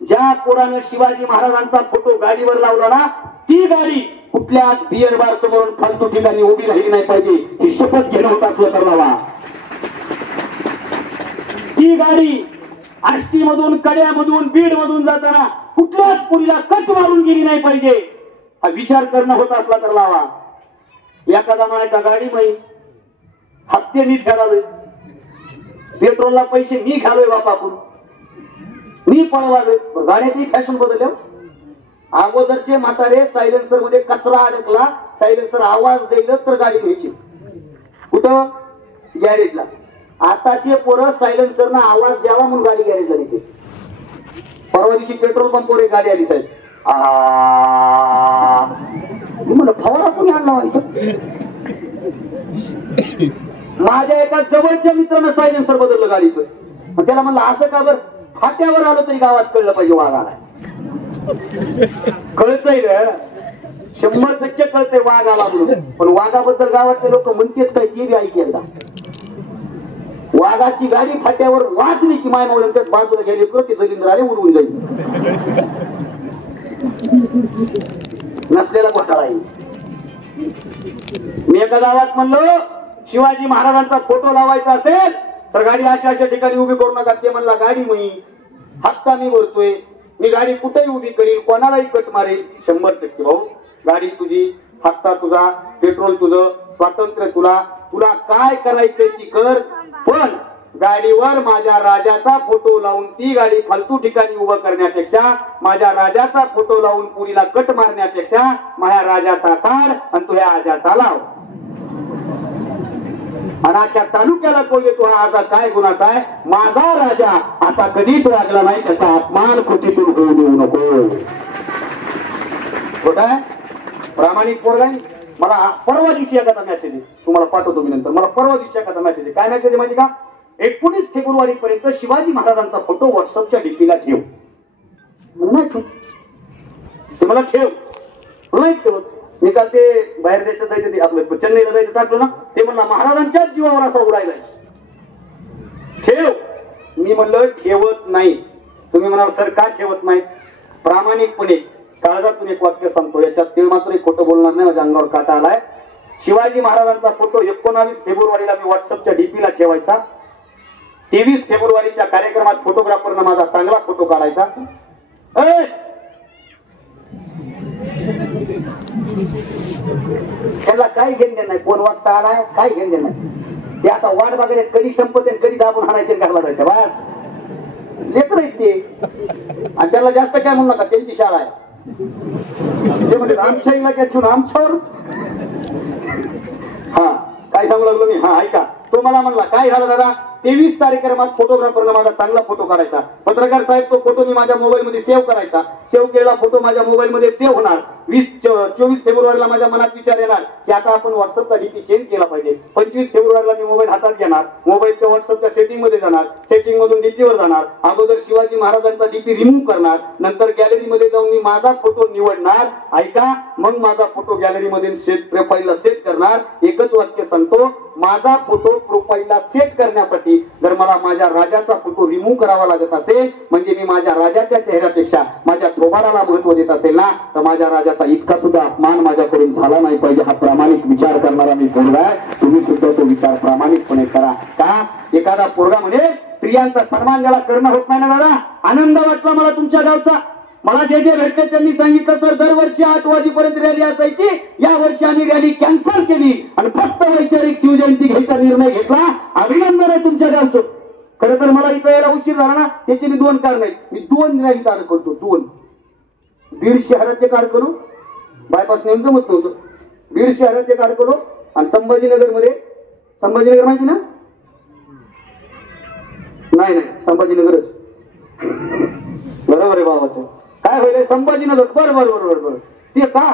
ज्या पोरानं शिवाजी महाराजांचा फोटो गाडीवर लावला ना, ती गाडी कुठल्याच बिअर बार समोर फालतू ठिकाणी उभी राहिली नाही पाहिजे. ही शपथ घेणं होत असलं तर लावा. ती गाडी आष्टीमधून, कड्यामधून, बीड मधून जाताना कुठल्याच पुरीला कट मारून गेली नाही पाहिजे. हा विचार करणं होत असला तर लावा. एखादा म्हणायचा गाडी माही हप्ते मी फेडावे, पेट्रोलला पैसे मी घालोय बापाकडून, मी पळवावे. गाड्याची फॅशन बदलल्या. अगोदरचे म्हातारे सायलेन्सर मध्ये कचरा अडकला, सायलेन्सर आवाज द्यायला तर गाडी घ्यायची. कुठं? गॅरेजला. आताचे पोरं सायलेन्सरना आवाज द्यावा म्हणून गाडी गॅरेजला नेते. परवा दिवशी पेट्रोल पंपवर एक गाडी आली साहेब. म्हणलं फवारा कोणी आणला व्हायचं. माझ्या एका जवळच्या मित्रानं सायलेन्सर बदललं गाडीचं. मग त्याला म्हणलं असं का बरं? फाट्यावर आलं तरी गावात कळलं पाहिजे वाघ आलाय. कळतंय रे, 100% कळतंय वाघ आला म्हणून. पण वाघाबद्दल गावातले लोक म्हणतेच काय की बी ऐक एकदा. वाघाची गाडी फाट्यावर वाजली की माय मावळ त्यात बाजूला गेली करते दलिंद्राने उडवून जाईल. नसलेला घोटाळा आहे. मी एका गावात म्हणलो शिवाजी महाराजांचा फोटो लावायचा असेल तर गाडी अशा अशा ठिकाणी उभी करू नका. ते म्हणला गाडी मी हप्ता मी भरतोय, मी गाडी कुठेही उभी करील, कोणालाही कट मारेल. 100% भाऊ, गाडी तुझी, हप्ता तुझा, पेट्रोल तुझं, स्वातंत्र्य तुला, तुला काय करायचंय ती कर. पण गाडीवर माझ्या राजाचा फोटो लावून ती गाडी फालतू ठिकाणी उभं करण्यापेक्षा, माझ्या राजाचा फोटो लावून पुरीला कट मारण्यापेक्षा माझ्या राजाचा काढ आणि तुझ्या आजाचा लाव. आणि आजच्या तालुक्याला कोण देतो हा आजा काय गुणाचा आहे. माझा राजा असा कधीच वागला नाही, त्याचा अपमान कृतीतून होऊ देऊ नको. खोट आहे? प्रामाणिक पोरगा. मला परवा दिवशी एखादा मेसेज आहे, तुम्हाला पाठवतो मी नंतर. मला परवा दिवशी एखादा मेसेज आहे. काय मेसेज आहे माहिती का? 19 फेब्रुवारी पर्यंत शिवाजी महाराजांचा फोटो व्हॉट्सअपच्या डीपीला ठेव. नाही ठेव ते, मला ठेव नाही ठेवत. मी काल ते बाहेर देशात जायचं, ते आपलं चेन्नईला जायचं टाकलं ना, ते म्हणला महाराजांच्याच जीवावर असा उडायला ठेव. मी म्हणलं ठेवत नाही. तुम्ही म्हणाल सर का ठेवत नाही? प्रामाणिकपणे काळजातून एक वाक्य सांगतो, याच्यात तीळ मात्र एक खोटं बोलणार नाही. माझ्या अंगावर काटा आलाय. शिवाजी महाराजांचा फोटो 19 फेब्रुवारीला मी व्हॉट्सअपच्या डीपीला ठेवायचा. 23 फेब्रुवारीच्या कार्यक्रमात फोटोग्राफरनं माझा चांगला फोटो काढायचा. त्याला काही घेणं नाही, कोण वागता आलाय काही घेणं नाही. ते आता वाट बघायला कधी संपत कधी दाबून हाणायचे घरला जायचं. बस लेकर आहेत ते. आणि त्याला जास्त काय म्हणू नका, त्यांची शाळा आहे. ते म्हणजे आमच्या इलाक्यात आमच्यावर. हा काय सांगू लागलो मी? हा ऐका. तो मला म्हणला काय झालं दादा, 23 कार्यक्रमात फोटोग्राफरनं माझा चांगला फोटो काढायचा. पत्रकार साहेब तो फोटो मी माझ्या मोबाईल मध्ये सेव्ह करायचा. सेव्ह केलेला फोटो माझ्या मोबाईल मध्ये सेव्ह होणार. 24 फेब्रुवारीला माझ्या मनात विचार येणार की आता आपण व्हॉट्सअपचा डीपी चेंज केला पाहिजे. 25 फेब्रुवारीला मी मोबाईल हातात घेणार, मोबाईलच्या व्हॉट्सअपच्या सेटिंग मध्ये जाणार, सेटिंग मधून डीपीवर जाणार, अगोदर शिवाजी महाराजांचा डीपी रिमूव्ह करणार, नंतर गॅलरी मध्ये जाऊन मी माझा फोटो निवडणार. ऐका, मग माझा फोटो गॅलरी मध्ये प्रोफाईलला सेट करणार. एकच वाक्य सांगतो, माझा फोटो प्रोफाईलला सेट करण्यासाठी जर मला माझ्या राजाचा फोटो रिमूव्ह करावा लागत असेल, म्हणजे मी माझ्या राजाच्या चेहऱ्यापेक्षा माझ्या थोबाडाला महत्व देत असेल ना, तर माझ्या राजाचा इतका सुद्धा अपमान माझ्याकडून झाला नाही पाहिजे. हा प्रामाणिक विचार करणारा मी पोरगा आहे. तुम्ही सुद्धा तो विचार प्रामाणिकपणे करा. का एखादा पोरगा म्हणजे स्त्रियांचा सन्मान ज्याला करणं होत नाही ना दादा, आनंद वाटला मला तुमच्या गावचा. मला जे जे भेटले त्यांनी सांगितलं, सर दरवर्षी 8 वाजेपर्यंत रॅली असायची, या वर्षी आम्ही रॅली कॅन्सल केली आणि फक्त वैचारिक शिवजयंती घ्यायचा निर्णय घेतला. अभिनंदन आहे तुमच्या गावचं. खरं तर मला इथं यायला उशीर झाला ना, त्याची मी 2 कारण आहेत. मी 2 रॅली कार्ड करतो, 2 बीड शहराचे कार्ड करू, बायपास नेऊन जमत नव्हतं, बीड शहराचे कार्ड करू आणि संभाजीनगर मध्ये, संभाजीनगर माहिती ना? नाही संभाजीनगरच बरोबर आहे बाबाचं. काय होईल संभाजीनगर? बरोबर ते का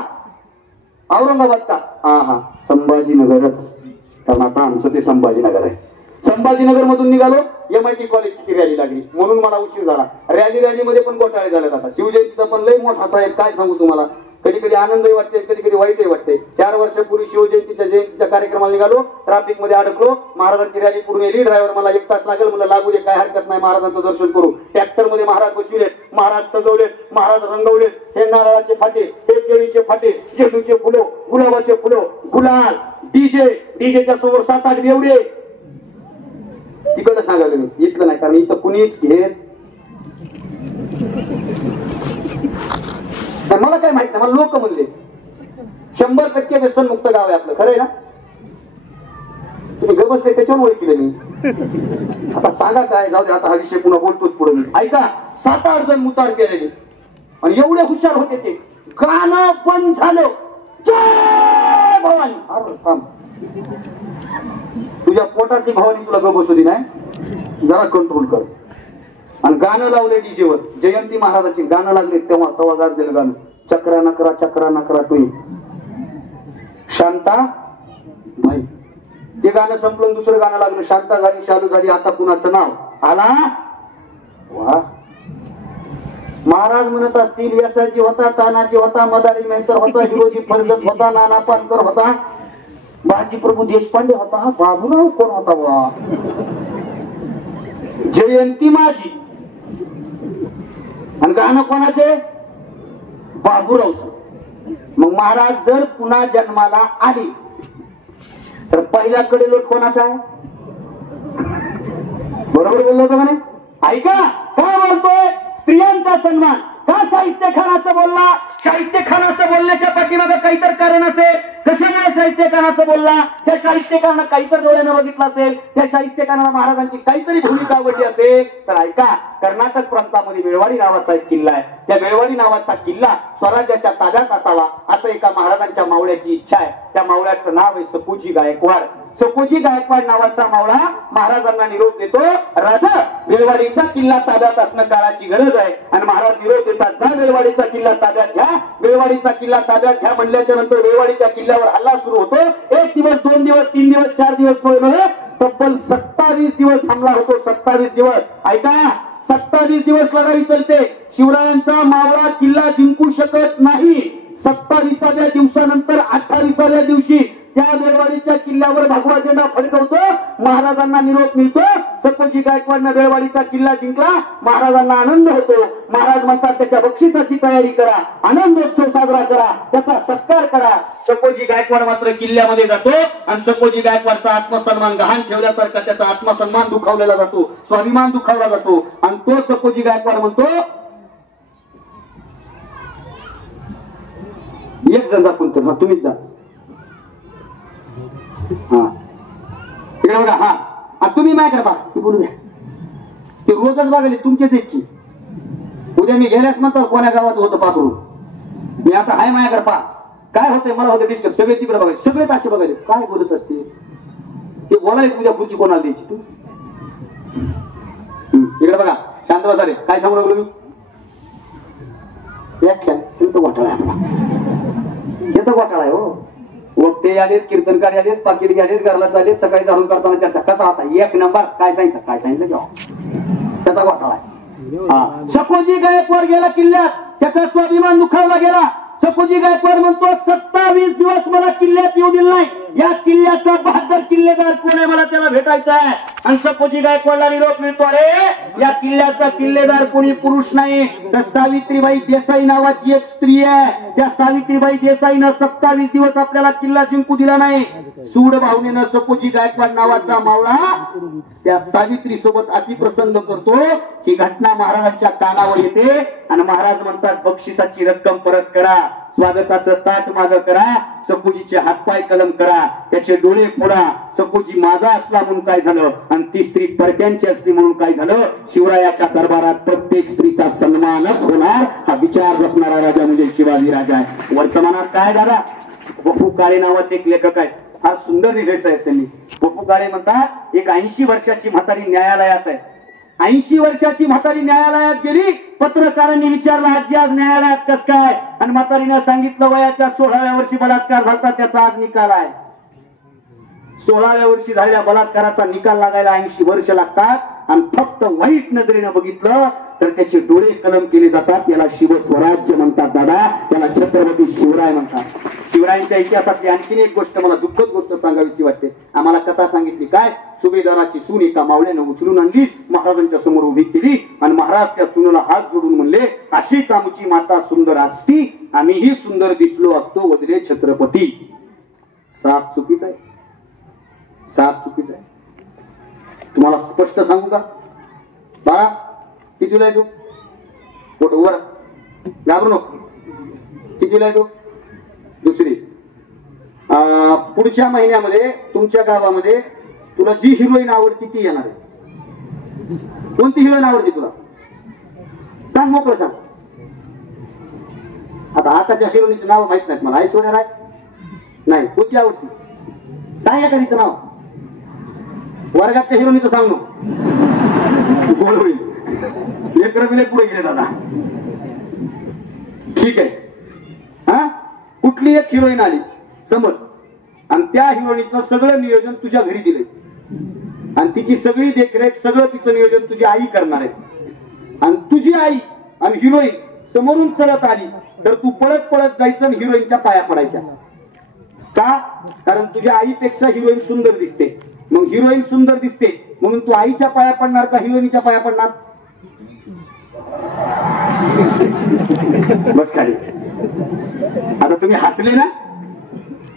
औरंगाबाद का? हा संभाजीनगरच, कारण आता आमचं ते संभाजीनगर आहे. संभाजीनगर मधून निघालो, MIT कॉलेजची रॅली लागली म्हणून मला उशीर झाला. रॅली मध्ये पण घोटाळे झाले. आता शिवजयंतीचा पण लय मोठा साहेब, काय सांगू तुम्हाला. कधी कधी आनंदही वाटते, कधी कधी वाईटही वाटते. 4 वर्षापूर्वी जयंतीच्या कार्यक्रमाला निघालो, ट्रॅफिक मध्ये अडकलो, महाराजांची रॅली पूर्ण येली. ड्रायव्हर मला 1 तास लागेल, मला लागू दे, काय हरकत नाही, महाराजांचं दर्शन करू. ट्रॅक्टर मध्ये महाराज बसविलेत, महाराज सजवलेत, महाराज रंगवलेत. हे नारळाचे फाटे, हे केळीचे फाटे, झेंडूचे फुलं, गुलाबाचे फुलं, गुलाल, डीजेच्या समोर 7-8 बेवडे. तिकडं सांगायला मी, इथलं नाही, कारण इथं कुणीच घेत. मला काय माहित नाही, मला लोक म्हणले 100% व्यसनमुक्त गाव आहे आपलं. खरंय ना? तुम्ही गबसले त्याच्यावर ओळखले मी. आता सांगा काय, जाऊ दे, आता हा विषय पुन्हा बोलतोच पुढे मी. ऐका, 7-8 जण मुतार केलेले आणि एवढे हुशार होते ते. गाणं पण झालं, जय भवानी. अरे थांब, तुझ्या पोटातली भवानी तुला गबस होती नाही, जरा कंट्रोल कर. आणि गाणं लावले डीजेवर, जयंती महाराजाची गाणं लागले, तेव्हा गाजलेलं गाणं, चक्रा नकरा टोई शांता भाई. ते गाणं संपलं, दुसरं गाणं लागलं, शांता झाली, शालू झाली, आता कुणाचं नाव आला. वा, महाराज म्हणत असतील, यसाची होता, तानाजी होता, मदारी मेहतर होता, हिरोजी फर्जत होता, नाना पानकर होता, बाजी प्रभू देशपांडे होता, बाबूराव कोण होता? वा, जयंती माझी. आणि गाणं कोणाचे? बाबूरावचं. मग महाराज जर पुन्हा जन्माला आली तर पहिल्याकडे लोट कोणाचा आहे? बरोबर बोललो होतो का नाही? ऐका, काय बोलतोय? स्त्रियांचा सन्मान. का शाहिस्ते खान असं बोलला? शाहिस्ते खान असं बोलण्याच्या पाठीमागे काहीतरी कारण असेल. कशामुळे शाहिस्ते खान असं बोलला? त्या शाहिस्ते खानानं काहीतरी डोळ्यानं बघितलं असेल, त्या शाहिस्ते खानाला महाराजांची काहीतरी भूमिका आवडली असेल. तर ऐका, कर्नाटक प्रांतामध्ये बेळवाडी नावाचा एक किल्ला आहे. त्या बेळवाडी नावाचा किल्ला स्वराज्याच्या ताब्यात असावा असं एका महाराजांच्या मावळ्याची इच्छा आहे. त्या मावळ्याचं नाव आहे सकोजी गायकवाड. सकोजी गायकवाड नावाचा मावळा महाराजांना निरोप देतो, राजा बेळवाडीचा किल्ला ताब्यात असणं काळाची गरज आहे. आणि महाराज निरोप देतात, जा बेळवाडीचा किल्ला ताब्यात घ्या. बेळवाडीचा किल्ला ताब्यात घ्या म्हणल्याच्या नंतर बेळवाडीच्या किल्ल्यावर हल्ला सुरू होतो. 1 दिवस, 2 दिवस, 3 दिवस, 4 दिवस नव्हे, तब्बल 27 दिवस हमला होतो. 27 दिवस. ऐका, 27 दिवस लढाई चालते. शिवरायांचा मावळा किल्ला जिंकू शकत नाही. 27व्या दिवसानंतर 28व्या दिवशी त्या बेळवाडीच्या किल्ल्यावर भगवा झेंडा फडकवतो. महाराजांना निरोप मिळतो, सकोजी गायकवाडनं बेळवाडीचा किल्ला जिंकला. महाराजांना आनंद होतो. महाराज म्हणतात, त्याच्या बक्षिसाची तयारी करा, आनंदोत्सव साजरा करा, त्याचा सत्कार करा. सकोजी गायकवाड मात्र किल्ल्यामध्ये जातो आणि सकोजी गायकवाडचा आत्मसन्मान गहाण ठेवल्यासारखा त्याचा आत्मसन्मान दुखावलेला जातो, स्वाभिमान दुखावला जातो. आणि तो सकोजी गायकवाड म्हणतो, एक जण जा, कोणतं तुम्हीच जा. इकडे बघा, हा तुम्ही माय करा, ते बोलू द्या. ते रोजच बघायला तुमचेच आहेत की. उद्या मी गेल्यास म्हणतो कोण्या गावाचं होतं पाकरू, मी आता हाय माया करा. काय होतंय मला होतं डिस्टर्ब. सगळे तिकडे बघायचे, सगळेच असे बघायचे काय बोलत असते. ते बोलायच उद्या खुर्ची कोणाला द्यायची? तू इकडे बघा, शांत बसा रे. काय सांगू लागलो मी? व्याख्यान घोटाळा आहे, हे तर घोटाळा आहे. हो, वक्ते आलेत, कीर्तनकार आलेत, पाकिट आलेत, घरला चालेत, सकाळी झाडून करताना चर्चा. कसा होता? एक नंबर. काय सांगितलं त्याचा घोटाळा आहे. सकोजी गायकवाड गेला किल्ल्यात, त्याचा स्वाभिमान दुखावला गेला. सकोजी गायकवाड म्हणतो 27 दिवस मला किल्ल्यात येऊ दिलं नाही. या किल्ल्याचा बहादर किल्लेदार कोण आहे, मला त्याला भेटायचा आहे. आणि सकोजी गायकवाडला निरोप मिळतो, अरे या किल्ल्याचा किल्लेदार कोणी पुरुष नाही, तर सावित्रीबाई देसाई नावाची एक स्त्री आहे. त्या सावित्रीबाई देसाईनं 27 दिवस आपल्याला किल्ला जिंकू दिला नाही. सूड भावनेनं सकोजी गायकवाड नावाचा मावळा त्या सावित्री सोबत अतिप्रसंग करतो. ही घटना महाराजांच्या कानावर येते आणि महाराज म्हणतात बक्षिसाची रक्कम परत करा, स्वागताचं ताट मागं करा, सकोजीचे हातपाय कलम करा, त्याचे डोळे फोडा. सकोजी माझा असला म्हणून काय झालं, आणि ती स्त्री परक्यांची असली म्हणून काय झालं. शिवरायाच्या दरबारात प्रत्येक स्त्रीचा सन्मानच होणार, हा विचार जपणारा राजा म्हणजे शिवाजी राजा आहे. वर्तमानात काय दादा, बपू काळे नावाचे एक लेखक आहेत, फार सुंदर लिहिलेच आहेत त्यांनी. बपू काळे म्हणतात एक 80 वर्षाची म्हातारी न्यायालयात आहे. 80 वर्षाची म्हातारी न्यायालयात गेली. पत्रकारांनी विचारलं आजी आज न्यायालयात कस काय, आणि म्हातारीनं सांगितलं वयाच्या 16व्या वर्षी बलात्कार झाला, त्याचा आज निकाल आहे. 16व्या वर्षी झालेल्या बलात्काराचा निकाल लागायला 80 वर्ष लागतात. आणि फक्त वाईट नजरेनं बघितलं तर त्याचे डोळे कलम केले जातात. याला शिवस्वराज्य म्हणतात दादा, याला छत्रपती शिवराय म्हणतात. शिवरायांच्या इतिहासातली आणखीन एक गोष्ट, मला दुःखद गोष्ट सांगावीशी वाटते. आम्हाला कथा सांगितली काय, सुभेदाराची सून एका मावळ्यानं उचलून आणली, महाराजांच्या समोर उभी केली आणि महाराज त्या सुनेला हात जोडून म्हणले अशीच आमची माता सुंदर असती, आम्हीही सुंदर दिसलो असतो वदले छत्रपती. साप चुकीचा आहे, साप चुकीचा आहे. तुम्हाला स्पष्ट सांगू का बाळा, कितीला आहे तू? फोटो वर घाबरू नको. कितीला आहे तू? दुसरी. पुढच्या महिन्यामध्ये तुमच्या गावामध्ये तुला जी हिरोईन आवडती ती येणार आहे. कोणती हिरोईन आवडती तुला? सांग, मोकळं सांग. आता आताच्या हिरोईनचे नाव माहित नाहीत मला. ऐश्वर्या राय नाही, कोणती आवडती सांग एखादीचं नाव. वर्गातल्या हिरोईनचं सांग नको, गोड होईल. लेकर बिले पुढे गेले दादा. ठीक आहे, हा कुठली एक हिरोईन आली समज, आणि त्या हिरोईनचं सगळं नियोजन तुझ्या घरी दिलंय, आणि तिची सगळी देखरेख सगळं तिचं नियोजन तुझी आई करणार आहे. आणि तुझी आई आणि हिरोईन समोरून चढत आली तर तू पळत पळत जायचं आणि हिरोईनच्या पाया पडायच्या. का? कारण तुझ्या आईपेक्षा हिरोईन सुंदर दिसते. मग हिरोईन सुंदर दिसते म्हणून तू आईच्या पाया पडणार का हिरोईनच्या पाया पडणार? बस खाली. आता तुम्ही हसले ना,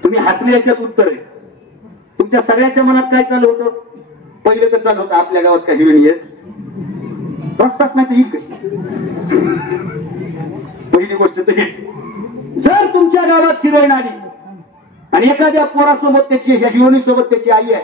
तुम्ही हसले याच्यात उत्तर आहे. तुमच्या सगळ्याच्या मनात काय चालू होतं? पहिलं तर चालू होतं आपल्या गावात काही हिरोईन येत रस्ताच नाही तर ही कशी. पहिली गोष्ट तर हीच, जर तुमच्या गावात हिरोईन आली आणि एखाद्या पोरासोबत त्याची, ह्या हिरोईन सोबत त्याची आई आहे,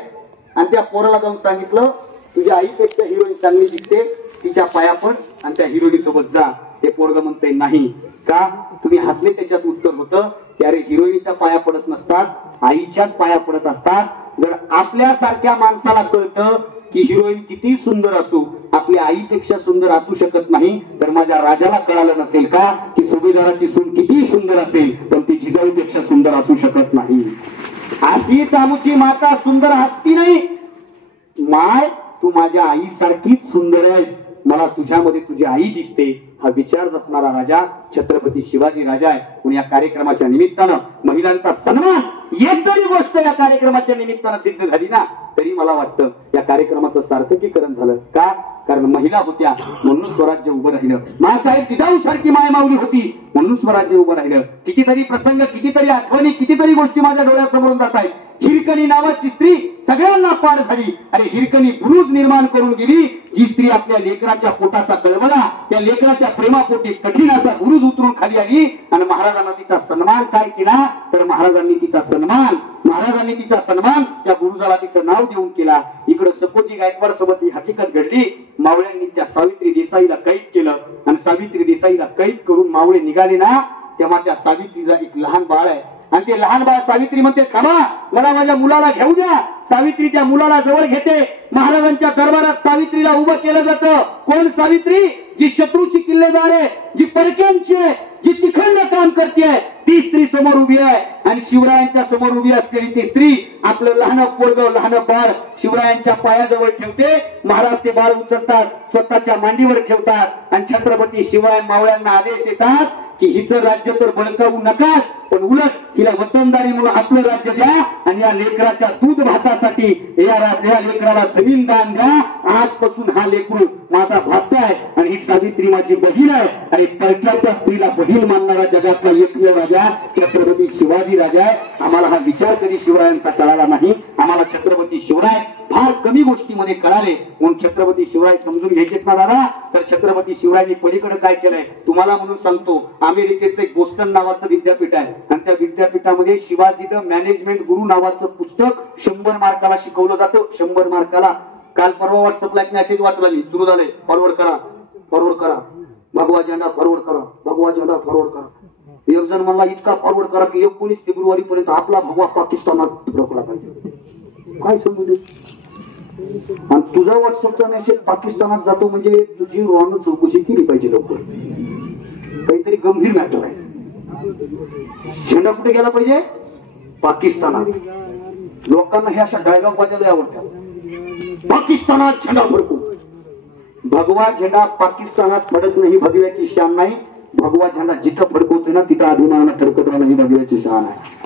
आणि त्या पोराला जाऊन सांगितलं तुझ्या आईपेक्षा हिरोईन चांगली दिसते, तिच्या पाया पड आणि त्या हिरोईन सोबत जा. ते पोरग म्हणते नाही. का? तुम्ही हसले त्याच्यात उत्तर होतं की अरे हिरोईनच्या पाया पडत नसतात, आईच्याच पाया पडत असतात. जर आपल्यासारख्या माणसाला कळतं की हिरोईन किती सुंदर असू आपल्या आईपेक्षा सुंदर असू शकत नाही, तर माझ्या राजाला कळालं नसेल का की सुभेदाराची सून किती सुंदर असेल पण ती जिजाऊपेक्षा सुंदर असू शकत नाही. अशीच आमची माता सुंदर हसती नाही. माय तू माझ्या आईसारखीच सुंदर आहेस, मला तुझ्यामध्ये तुझी आई दिसते, हा विचार जपणारा राजा छत्रपती शिवाजी राजा आहे. म्हणून या कार्यक्रमाच्या निमित्तानं महिलांचा सन्मान, एक जरी गोष्ट या कार्यक्रमाच्या निमित्तानं सिद्ध झाली ना तरी मला वाटतं या कार्यक्रमाचं सार्थकीकरण झालं. का? कारण महिला होत्या म्हणून स्वराज्य उभं राहिलं. मासाहेब जिजाऊ सारखी मायमाऊली होती म्हणून स्वराज्य उभं राहिलं. कितीतरी प्रसंग, कितीतरी आठवणी, कितीतरी गोष्टी माझ्या डोळ्यासमोरून जात आहेत. हिरकणी नावाची स्त्री सगळ्यांना पार झाली. अरे हिरकणी बुरुज निर्माण करून गेली. जी स्त्री आपल्या लेकराच्या पोटाचा कळवला, त्या लेकराच्या प्रेमापोटी कठीण असा बुरुज उतरून खाली आली आणि महाराजांना तिचा सन्मान काय केला, तर महाराजांनी तिचा सन्मान त्या बुरुजाला तिचं नाव देऊन केला. इकडे सकोजी गायकवाड सोबत ही हकीकत घडली. मावळ्यांनी त्या सावित्री देसाईला कैद केलं आणि सावित्री देसाईला कैद करून मावळे निघाले ना, तेव्हा त्या सावित्रीला एक लहान बाळ आहे आणि ते लहान बाळ सावित्री म्हणते थांबा, मला माझ्या मुलाला घेऊ द्या. सावित्रीच्या मुलाला जवळ घेते. महाराजांच्या दरबारात सावित्रीला उभं केलं जातं. कोण सावित्री? जी शत्रूची किल्लेदार आहे, जी परक्यांची आहे, जी तिखंड काम करते, ती स्त्री समोर उभी आहे. आणि शिवरायांच्या समोर उभी असलेली ती स्त्री आपलं लहान पोरग, लहान बाळ शिवरायांच्या पायाजवळ ठेवते. महाराज ते बाळ उचलतात, स्वतःच्या मांडीवर ठेवतात आणि छत्रपती शिवाय मावळ्यांना आदेश देतात की हिचं राज्य तर बळकावू नका, पण उलट हिला वतनदारी म्हणून आपलं राज्य द्या आणि या लेकराच्या दूध भातासाठी या लेकराला जमीन दान द्या. आजपासून हा लेकरू माझा भाचा आहे आणि ही सावित्री माझी बहीण आहे. आणि परक्याच्या स्त्रीला बहीण मानणारा जगातला एकमेव राजा छत्रपती शिवाजी राजा आहे. आम्हाला हा विचार कधी शिवरायांचा कळाला नाही. आम्हाला छत्रपती शिवराय फार कमी गोष्टीमध्ये कळाले. म्हणून छत्रपती शिवराय समजून घ्यायचेत ना दादा, तर छत्रपती शिवरायांनी पलीकडे काय केलंय तुम्हाला म्हणून सांगतो. अमेरिकेचं एक बोस्टन नावाचं विद्यापीठ आहे आणि त्या विद्यापीठामध्ये शिवाजी द मॅनेजमेंट गुरु नावाचं पुस्तक 100 मार्काला शिकवलं जातं. 100 मार्काला. काल परवा व्हॉट्सअपला एक मेसेज वाचला मी, सुरू झाले, फॉरवर्ड करा, फॉरवर्ड करा, भगवा झेंडा फॉरवर्ड करा, भगवा झेंडा फॉरवर्ड करा. एक जण म्हणला इतका फॉरवर्ड करा की 19 फेब्रुवारी पर्यंत आपला भगवा पाकिस्तानात रोखला पाहिजे. काय समजू? आणि तुझा व्हॉट्सअपचा मेसेज पाकिस्तानात जातो म्हणजे तुझी रोहन चौकशी केली पाहिजे लवकर. काहीतरी गंभीर मॅटर आहे. झेंडा कुठे गेला पाहिजे? पाकिस्तानात. लोकांना हे अशा डायलॉग वाजायला आवडतात. पाकिस्तानात झेंडा फडकू. भगवा झेंडा पाकिस्तानात फडक नाही, भगव्याची शान नाही. भगवा झेंडा जिथं फडकवतोय ना तिथं अभिमानानं फडकत राहणं ही भगव्याची शान आहे.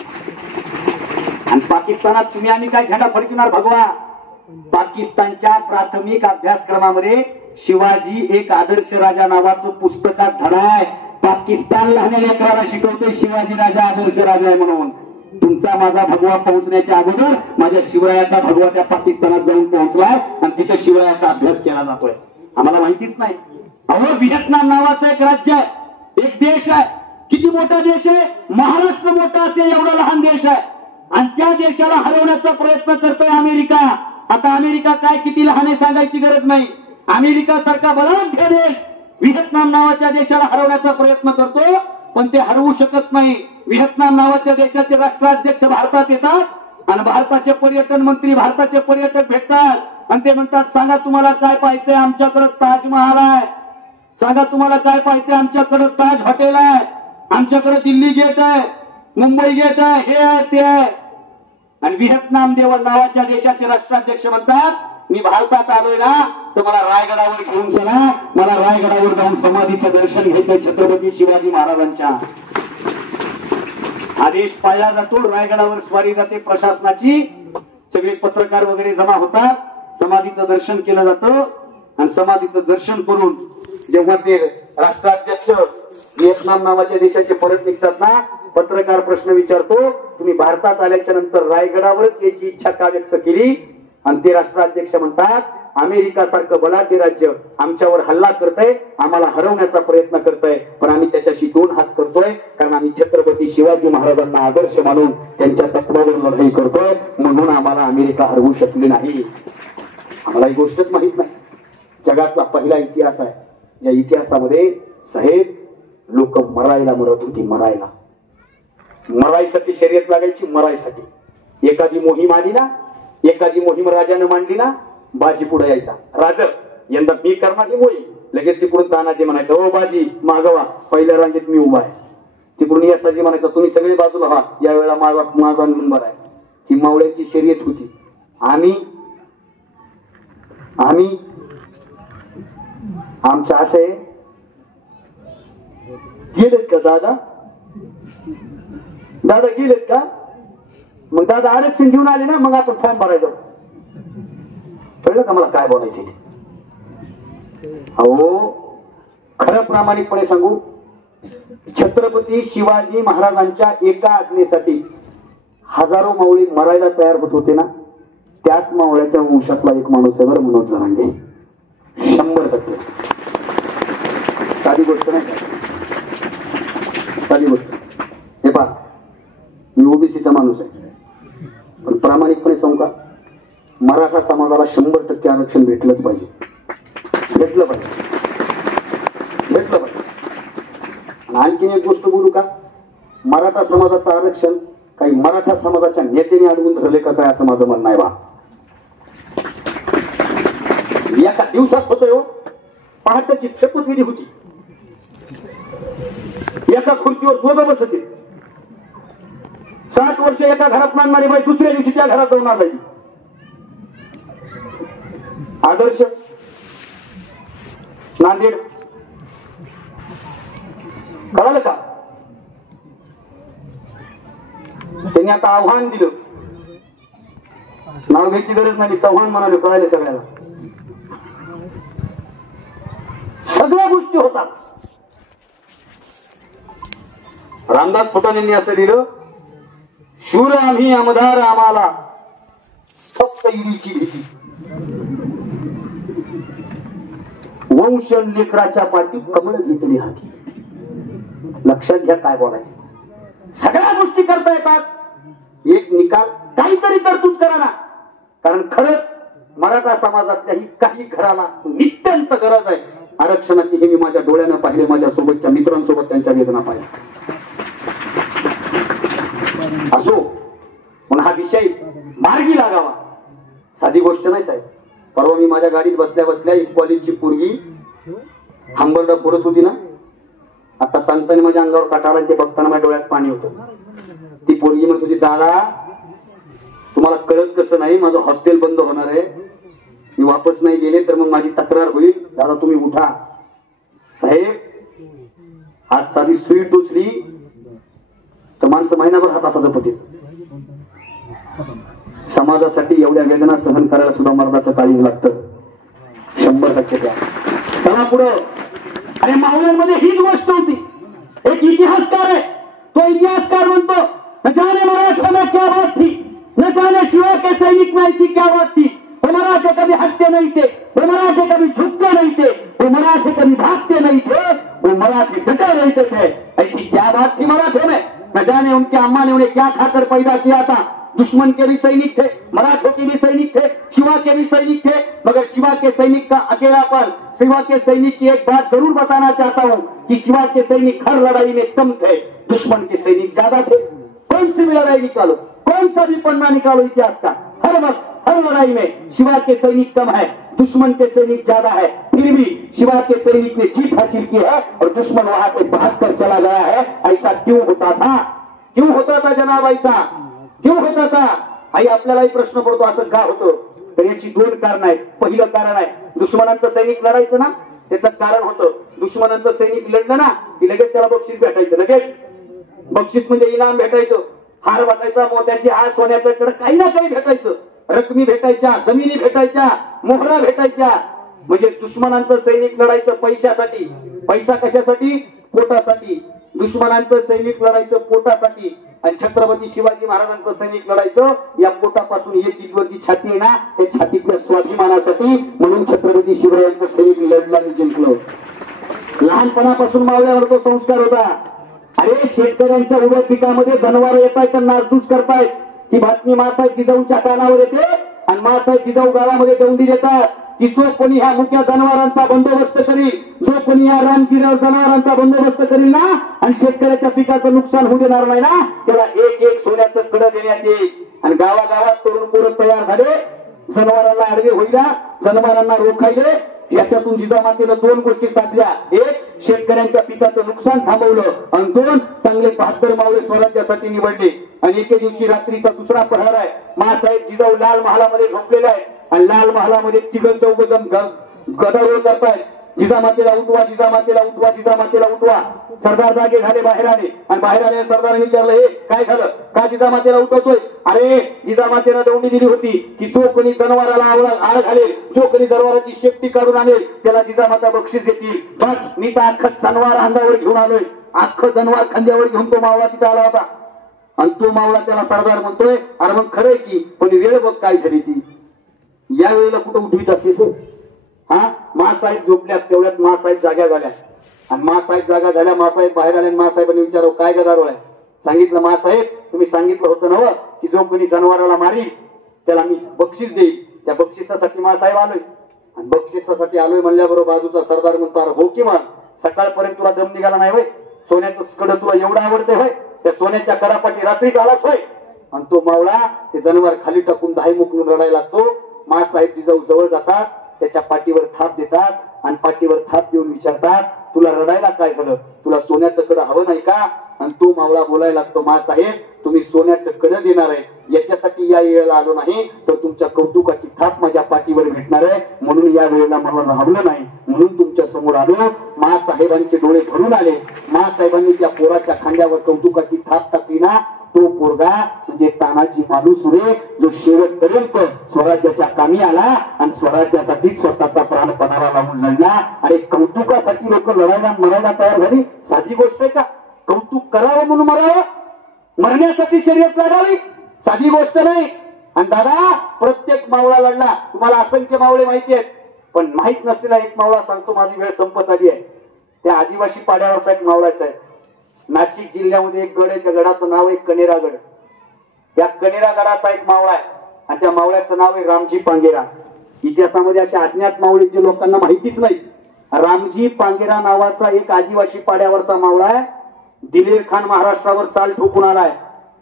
आणि पाकिस्तानात तुम्ही आणि काय झेंडा फडकणार? भगवा. पाकिस्तानच्या प्राथमिक अभ्यासक्रमामध्ये शिवाजी एक आदर्श राजा नावाचं पुस्तकात धडा आहे. पाकिस्तान लहान लेकराला शिकवतोय शिवाजी राजा आदर्श राजा आहे म्हणून. तुमचा माझा भगवा पोहोचण्याच्या अगोदर माझ्या शिवरायाचा भगवा त्या पाकिस्तानात जाऊन पोहोचलाय आणि तिथे शिवरायाचा अभ्यास केला जातोय. आम्हाला माहितीच नाही. अहो, व्हिएतनाम नावाचं एक राज्य आहे, एक देश आहे. किती मोठा देश आहे? महाराष्ट्र मोठा असेल एवढा लहान देश आहे. आणि त्या देशाला हरवण्याचा प्रयत्न करतोय अमेरिका. आता अमेरिका काय किती लहान आहे सांगायची गरज नाही. अमेरिका सारखा बलाढ्य देश व्हिएतनाम नावाच्या देशाला हरवण्याचा प्रयत्न करतो, पण ते हरवू शकत नाही. व्हिएतनाम नावाच्या देशाचे राष्ट्राध्यक्ष भारतात येतात आणि भारताचे पर्यटन मंत्री, भारताचे पर्यटक भेटतात आणि ते म्हणतात सांगा तुम्हाला काय पाहिजे? आमच्याकडे ताजमहाल आहे. सांगा तुम्हाला काय पाहिजे? आमच्याकडे ताज हॉटेल आहे, आमच्याकडे दिल्ली गेट आहे, मुंबई गेट आहे, हे आहे ते आहे. आणि व्हिएतनाम नावाच्या देशाचे राष्ट्राध्यक्ष म्हणतात मी भारतात आलोय ना तर मला रायगडावर घेऊन चला, मला रायगडावर जाऊन समाधीचं दर्शन घ्यायचं छत्रपती शिवाजी महाराजांच्या. आदेश पाळला जातो, रायगडावर स्वारी जाते प्रशासनाची, सगळे पत्रकार वगैरे जमा होतात, समाधीचं दर्शन केलं जातं आणि समाधीचं दर्शन करून जेव्हा ते राष्ट्राध्यक्ष व्हिएतनाम नावाच्या देशाचे परत निघतात ना, पत्रकार प्रश्न विचारतो तुम्ही भारतात आल्याच्या नंतर रायगडावरच याची इच्छा का व्यक्त केली? आणि ते राष्ट्राध्यक्ष म्हणतात अमेरिका सारखं बलाढ्य राज्य आमच्यावर हल्ला करतय, आम्हाला हरवण्याचा प्रयत्न करतोय, पण आम्ही त्याच्याशी 2 हात करतोय कारण आम्ही छत्रपती शिवाजी महाराजांना आदर्श मानून त्यांच्या तत्वावर लढाई करतोय, म्हणून आम्हाला अमेरिका हरवू शकली नाही. आम्हाला ही गोष्टच माहित नाही. जगातला पहिला इतिहास आहे ज्या इतिहासामध्ये साहेब लोक मरायला मरत होती. मरायसाठी शर्यत लागायची, मरायसाठी. एखादी मोहीम आली ना, एखादी मोहीम राजानं मांडली ना, बाजी पुढे यायचा. राजा यंदा मी करणार ही मोहीम. लगेच तिकडून तानाजी म्हणायचं ओ बाजी मागवा, पहिल्या रांगेत मी उभा आहे. तिकडून यसाजी म्हणायचं तुम्ही सगळे बाजूला व्हा, यावेळेला माझा नंबर आहे. ही मावळ्याची शर्यत होती. आम्ही आमच्या असे गेलेत का दादा गेलेत का? मग दादा आरक्षण घेऊन आले ना, मग आपण फॉर्म भरायचो. कळलं का मला काय बोलायचे? अहो खरं प्रामाणिकपणे सांगू, छत्रपती शिवाजी महाराजांच्या एका आज्ञेसाठी हजारो मावळी मरायला तयार होत होते ना, त्याच मावळ्याच्या वंशातला एक माणूस आहे बरं, मनोज जरांगे. 100%. साधी गोष्ट नाही, साधी गोष्ट. हे पहा, मी ओबीसीचा माणूस आहे, पण प्रामाणिकपणे सांगू का, मराठा समाजाला 100% आरक्षण भेटलंच पाहिजे. भेटलं पाहिजे. आणि आणखीन एक गोष्ट बोलू का, मराठा समाजाचं आरक्षण काही मराठा समाजाच्या नेत्याने अडवून धरले का काय असं माझं म्हणणं आहे बा. एका दिवसात होतोय हो. पहाटेची शपथविधी होती. एका खुर्चीवर दोघं बसत होते. 60 वर्ष एका घरात मानणारी बाई दुसऱ्या दिवशी त्या घरात जाऊन आली. आदर्श नांदेड कळालं का? त्यांनी आता आव्हान दिलं. नाव घ्यायची गरज नाही, चव्हाण म्हणाले. कळाले सगळ्याला. सगळ्या गोष्टी होतात. रामदास फुटाणेंनी असं लिहिलं, शूर आम्ही आमदार आम्हाला फक्त ईडीची भीती. वंश लेकराच्या पाठी कमळ घेतली हाती. लक्षात घ्या काय बोलायचं. सगळ्या गोष्टी करता येतात. एक निकाल काहीतरी तरतूद करा ना. कारण खरंच मराठा समाजातल्याही काही घराला नित्यंत गरज आहे आरक्षणाची. हे मी माझ्या डोळ्यानं पाहिले, माझ्या सोबतच्या मित्रांसोबत त्यांच्या वेदना पाहिल्या. असो पण हा विषय मार्गी लागावा. साधी गोष्ट नाही साहेब. परवा मी माझ्या गाडीत बसल्या बसल्या एक कॉलेजची पोरगी हंबरडा फोडत होती ना. आता सांगताना माझ्या अंगावर काटा आला. ते बघताना माझ्या डोळ्यात पाणी होतं. ती पोरगी म्हणत होती, दादा तुम्हाला कळत कसं नाही, माझं हॉस्टेल बंद होणार आहे. मी वापस नाही गेले तर मग माझी तक्रार होईल. दादा तुम्ही उठा. साहेब आज साधी सुई टोचली तर माणसं महिनाभर हात असा जपते. समाजासाठी एवढ्या वेदना सहन करायला सुद्धा मर्दाचं काळीज लागतं. 100% द्या. चला पुढं. अरे मावळ्यांमध्ये हीच गोष्ट होती. एक इतिहासकार आहे. तो इतिहासकार म्हणतो, न जाने मराठा में क्या बात थी, न जाने शिवा के सैनिक में ऐसी क्या बात थी. वो मराठे कभी हटते नहीं थे, वो मराठे कभी झुकते नहीं थे, वो मराठे कभी भागते नहीं थे, वो मराठे डटे रहते थे. ऐसी क्या बात थी मराठे में. न जाने उनके अम्मा ने उन्हें क्या खाकर पैदा किया था. दुश्मन के भी सैनिक थे, मराठों के भी सैनिक थे, शिवा के भी सैनिक थे. मगर शिवा के सैनिक का अकेलापन. शिवा के सैनिक की एक बात जरूर बताना चाहता हूँ कि शिवा के सैनिक हर लड़ाई में कम थे, दुश्मन के सैनिक ज्यादा थे. कौन सी भी लड़ाई निकालो, कौन सा भी पन्ना निकालो इतिहास का, हर वक्त हर लड़ाई में शिवा के सैनिक कम है, दुश्मन के सैनिक ज्यादा है. फिर भी शिवा के सैनिक ने जीत हासिल की है और दुश्मन वहां से भागकर चला गया है. ऐसा क्यों होता था? क्यों होता था जनाब? ऐसा क्यों होता था? आई आपल्यालाही प्रश्न पडतो असं का होतं. तर याची 2 कारण आहेत. पहिलं कारण आहे, दुश्मनांचं सैनिक लढायचं ना, त्याचं कारण होतं दुश्मनांचं सैनिक लढलं ना की लगेच त्याला बक्षीस भेटायचं. लगेच बक्षीस म्हणजे इनाम भेटायचं. हार भेटायचा, मोत्याची हार, सोन्याचं कड, काही ना काही भेटायचं. रकमी भेटायच्या, जमिनी भेटायच्या, मोहरा भेटायच्या. म्हणजे दुश्मनांचं सैनिक लढायचं पैशासाठी. पैसा कशासाठी? पोटासाठी. दुश्मनांचं सैनिक लढायचं पोटासाठी. आणि छत्रपती शिवाजी महाराजांचं सैनिक लढायचं या पोटापासून 1 इंचवरची छाती आहे ना, त्या छातीतल्या स्वाभिमानासाठी. म्हणून छत्रपती शिवरायांचं सैनिक लढलं आणि जिंकलं. लहानपणापासून मावळ्यावर तो संस्कार होता. अरे शेतकऱ्यांच्या उभ्या पिकामध्ये जनावर येत आहेत, नासधूस करतायत. ही बातमी मासाहेब जिजाऊंच्या कानावर येते आणि मासाहेब जिजाऊ गावामध्ये दौंडी देतात की जो कोणी ह्या मुक्या जनावरांचा बंदोबस्त करील, जो कोणी या रानकिर जनावरांचा बंदोबस्त करील ना आणि शेतकऱ्याच्या पिकाचं नुकसान होऊ देणार नाही ना, त्याला 1-1 सोन्याचं कड देण्यात येईल. आणि गावागावात तरुण पोरं तयार झाले. जनावरांना आडवे होईला, जनावरांना रोखायले. याच्यातून जिजामातेनं 2 गोष्टी साधल्या. 1 शेतकऱ्यांच्या पिकाचं नुकसान थांबवलं आणि 2 चांगले 72 मावळे स्वराज्यासाठी निवडले. आणि एके दिवशी रात्रीचा दुसरा प्रहर आहे. मासाहेब जिजाऊ लाल महालामध्ये झोपलेले आहेत आणि लाल महालामध्ये 3-4 जण गदारोळ करतायत. जिजामातेला उठवा, जिजामातेला उठवा, जिजामातेला उठवा. सरदार जागे झाले, बाहेर आले आणि बाहेर आले. सरदाराने विचारलं, हे काय झालं, का जिजामातेला उठवतोय? अरे जिजामातेनं दौंडी दिली होती की जो कोणी जनावराला आळ घालेल, जो कोणी जनावराची शेपटी काढून आणेल त्याला जिजामाता बक्षीस देतील. बघ मी तर अख्खं जनावर अंगावर घेऊन आलोय. अख्खं जनावर खांद्यावर घेऊन तो मावळा तिथे आला होता. आणि तो मावळा त्याला सरदार म्हणतोय, अरे मग खरंय की, पण वेळ बघ काय झाली ती. या वेळेला कुठं उठवीत असते तो. हा मासाहेब झोपल्यात, तेवढ्यात मासाहेब जाग्या झाल्या. आणि मासाहेब जागा झाल्या, मासाहेब बाहेर आले. मासाहेबांनी विचारलं, काय गदारोळ आहे? सांगितलं, मासाहेब तुम्ही सांगितलं होतं ना की जो कोणी जनावराला मारील त्याला मी बक्षीस देईल. त्या बक्षिसासाठी मासाहेब आलोय. आणि बक्षिसासाठी आलोय म्हणल्याबरोबर बाजूचा सरदार म्हणतो, अरे हो की मग सकाळपर्यंत तुला दम निघाला नाही होय? सोन्याचं कड तुला एवढं आवडते होय? त्या सोन्याच्या कडापाठी रात्रीच आलाच होय? आणि तो मावळा ते जनावर खाली टाकून धाई मुकून रडायला लागतो. मासाहेब जिजाऊ जवळ जातात, त्याच्या पाठीवर थाप देतात आणि पाठीवर थाप देऊन विचारतात, तुला रडायला काय झालं, तुला सोन्याचं कडं हवं नाही का? आणि तो मावळा बोलायला लागतो, मा साहेब तुम्ही सोन्याचं कडं देणार आहे याच्यासाठी या वेळेला आलो नाही, तर तुमच्या कौतुकाची थाप माझ्या पाठीवर भेटणार आहे, म्हणून या वेळेला मला राहवलं नाही, म्हणून तुमच्या समोर आलो. मासाहेबांचे डोळे भरून आले. मासाहेबांनी त्या पोराच्या खांद्यावर कौतुकाची थाप टाकली ना, तो पोरगा म्हणजे तानाजी मालुसरे, जो शेवटपर्यंत स्वराज्याच्या कामी आला आणि स्वराज्यासाठी स्वतःचा प्राण पणाला लावून लढला. आणि कौतुकासाठी लोक लढायला मरायला तयार झाली. साधी गोष्ट आहे का? कौतुक करावं म्हणून मरावं, मरण्यासाठी शर्यत लागावी, साधी गोष्ट नाही. आणि दादा प्रत्येक मावळा लढला. तुम्हाला असंख्य मावळे माहिती आहेत, पण माहित नसलेला एक मावळा सांगतो, माझी वेळ संपत आली आहे. त्या आदिवासी पाड्यावरचा एक मावळा आहे. नाशिक जिल्ह्यामध्ये एक गड आहे, त्या गडाचं नाव आहे कनेरागड. त्या कनेरागडाचा एक मावळा आहे आणि त्या मावळ्याचं नाव आहे रामजी पांगेरा. इतिहासामध्ये अशा अज्ञात मावळे जे लोकांना माहितीच नाही. रामजी पांगेरा नावाचा एक आदिवासी पाड्यावरचा मावळा आहे. दिलेर खान महाराष्ट्रावर चाल ठोकून आलाय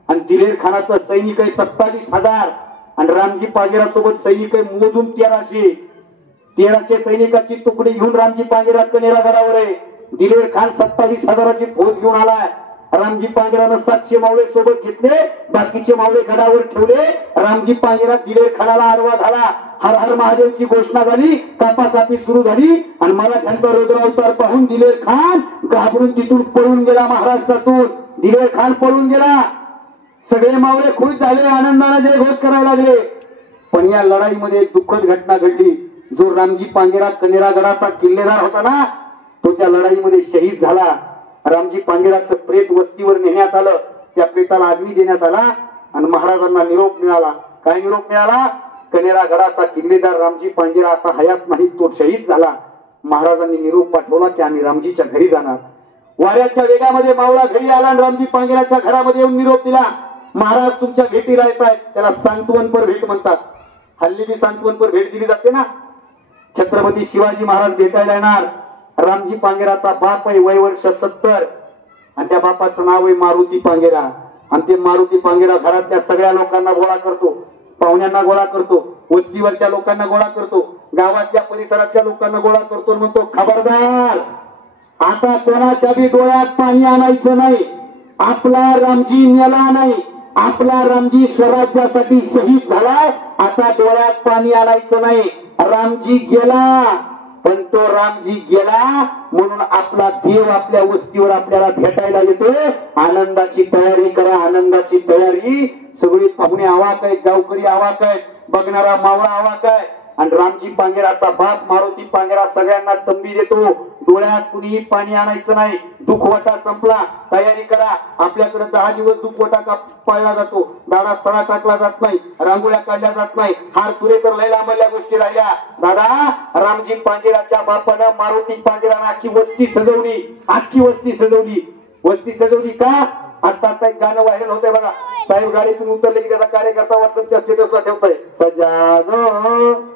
आणि दिलेर खानाचं सैनिक आहे 27,000 आणि रामजी पांगेरा सोबत सैनिक आहे मोजून 1300 सैनिकाची तुकडी घेऊन रामजी पांगेरा कनेरागडावर आहे. दिलेर खान 27,000ची फौज घेऊन आलाय. रामजी पांगेरानं 700 मावळे सोबत घेतले, बाकीचे मावळे गडावर ठेवले. रामजी पांगेरा दिलेर खानाला आडवा झाला. हर हर महादेवची घोषणा झाली, कापाकापी सुरू झाली आणि मला त्यांचा रुद्रावतार पाहून दिलेर खान घाबरून तिथून पळून गेला. महाराष्ट्रातून दिलेर खान पळून गेला. सगळे मावळे खुश झाले, आनंदाने जयघोष करायला लागले. पण या लढाईमध्ये एक दुःखद घटना घडली. जो रामजी पांगेरा कनेरागडाचा किल्लेदार होता ना, तो त्या लढाईमध्ये शहीद झाला. रामजी पांगेराचं प्रेत वस्तीवर नेण्यात आलं. त्या प्रेताला अग्नी देण्यात आला आणि महाराजांना निरोप मिळाला. काय निरोप मिळाला? कनेरागडाचा किल्लेदार रामजी पांगेरा आता हयात नाही, तो शहीद झाला. महाराजांनी निरोप पाठवला की आम्ही रामजीच्या घरी जाणार. वाऱ्याच्या वेगामध्ये मावळा घरी आला आणि रामजी पांगेराच्या घरामध्ये येऊन निरोप दिला. महाराज तुमच्या भेटीला येत आहेत. त्याला सांत्वनपर भेट म्हणतात. हल्ली बी सांत्वनपर भेट दिली जाते ना. छत्रपती शिवाजी महाराज भेटायला येणार. रामजी पांगेराचा बाप आहे, वय वर्ष 70 आणि त्या बापाचं नाव आहे मारुती पांगेरा. आणि ते मारुती पांगेरा घरातल्या सगळ्या लोकांना गोळा करतो, पाहुण्यांना गोळा करतो, वस्तीवरच्या लोकांना गोळा करतो, गावातल्या परिसरातल्या लोकांना गोळा करतो. म्हणतो खबरदार, आता कोणाच्या बी डोळ्यात पाणी आणायचं नाही. आपला रामजी मेला नाही, आपला रामजी स्वराज्यासाठी शहीद झालाय. आता डोळ्यात पाणी आणायचं नाही. रामजी गेला, पण तो रामजी गेला म्हणून आपला देव आपल्या वस्तीवर आपल्याला भेटायला येतोय. आनंदाची तयारी करा, आनंदाची तयारी. सगळी पाहुणे आवाक आहेत, गावकरी आवाक आहेत, बघणारा मावळा आवाक आहे. आणि रामजी पांगेराचा बाप मारुती पांगेरा सगळ्यांना तंबी देतो. डोळ्यात कुणीही पाणी आणायचं नाही. दुखवटा संपला, तयारी करा. आपल्याकडे 10 दिवस दुखवटा पाळला जातो. दारात सडा टाकला जात नाही, रांगोळ्या काढल्या जात नाही, हार तुरे तर लय लांबल्या गोष्टी राहिल्या. दादा रामजी पांगेराच्या बापानं मारुती पांगेरानं आखी वस्ती सजवली, आखी वस्ती सजवली. वस्ती सजवली का? आता एक गाणं व्हायरल होतंय बघा. साहेब गाडीतून उतरले की त्याचा कार्यकर्ता व्हॉट्सअपच्या स्टेटसला ठेवतोय, सजा दो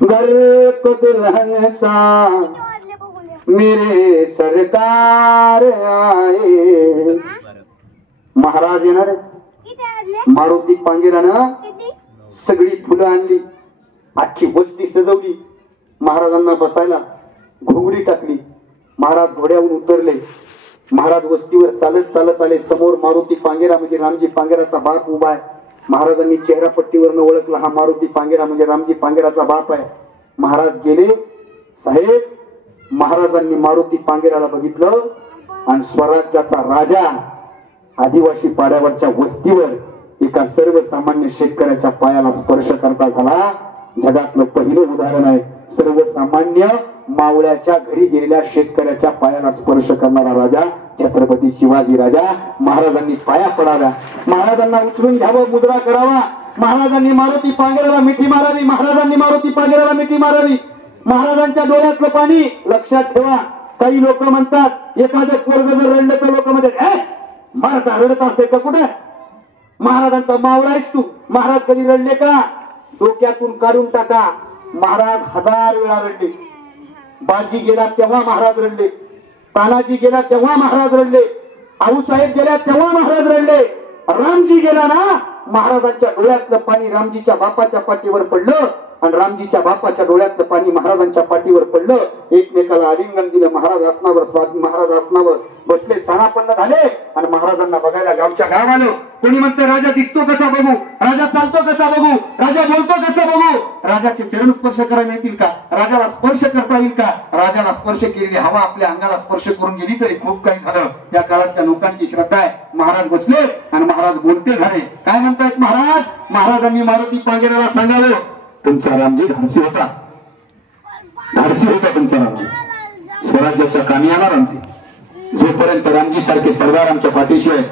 घर को दुल्हन सा मेरे सरकार आए. महाराज येणार. मारुती पांगेरानं सगळी फुलं आणली, अख्खी वस्ती सजवली. महाराजांना बसायला घोंगडी टाकली. महाराज घोड्यावरून उतरले. महाराज वस्तीवर चालत चालत आले. समोर मारुती पांगेरा म्हणजे रामजी पांगेराचा बाप उभा आहे. महाराजांनी चेहरापट्टीवरनं ओळखला, हा मारुती पांगेरा म्हणजे रामजी पांगेराचा बाप आहे. महाराज गेले. साहेब, महाराजांनी मारुती पांगेराला बघितलं आणि स्वराज्याचा राजा आदिवासी पाड्यावरच्या वस्तीवर एका सर्वसामान्य शेतकऱ्याच्या पायाला स्पर्श करता झाला. जगातलं पहिलं उदाहरण आहे. सर्वसामान्य मावळ्याच्या घरी गेलेल्या शेतकऱ्याच्या पायाला स्पर्श करणारा राजा छत्रपती शिवाजी राजा. महाराजांनी पाया पडाव्या, महाराजांना उचलून घ्यावं, मुद्रा करावा. महाराजांनी मारुती पांगेराला मिठी मारावी, महाराजांनी मारुती पांगेराला मिठी मारावी. महाराजांच्या डोळ्यातलं पाणी लक्षात ठेवा. काही लोक म्हणतात एखादं पोरग जर रडलं तर लोक म्हणतात महाराज रडत असते का कुठे? महाराजांचा मावळा आहेस तू. महाराज कधी रडले का? डोक्यातून काढून टाका. महाराज 1000 वेळा रडले. बाजी गेला तेव्हा महाराज रडले, तानाजी गेला तेव्हा महाराज रडले, आऊसाहेब गेल्या तेव्हा महाराज रडले. रामजी गेला ना, महाराजांच्या डोळ्यातलं पाणी रामजीच्या बापाच्या पाठीवर पडलं. आणि रामजीच्या बापाच्या डोळ्यातलं पाणी महाराजांच्या पाठीवर पडलं. एकमेकाला आलिंगन दिलं. महाराज आसनावर स्वामी महाराज आसनावर बसले, स्थानापन्न झाले आणि महाराजांना बघायला गावच्या गाव आलो. कोणी म्हणतं राजा दिसतो कसा बघू, राजा चालतो कसा बघू, राजा बोलतो कसा बघू. राजाचे चरण स्पर्श करायला येतील का, राजाला स्पर्श करता येईल का. राजाला स्पर्श केलेली हवा आपल्या अंगाला स्पर्श करून गेली तरी खूप काही झालं. त्या काळात त्या लोकांची श्रद्धा आहे. महाराज बसले आणि महाराज बोलते झाले. काय म्हणतायत महाराज. महाराजांनी मारुती पांगेराला सांगावं, तुमचा रामजी धाडसी होता, धाडसी होता तुमचा रामजी, स्वराज्याच्या कामी येणार आमची. जोपर्यंत रामजी सारखे सरदार आमच्या पाठीशी आहे,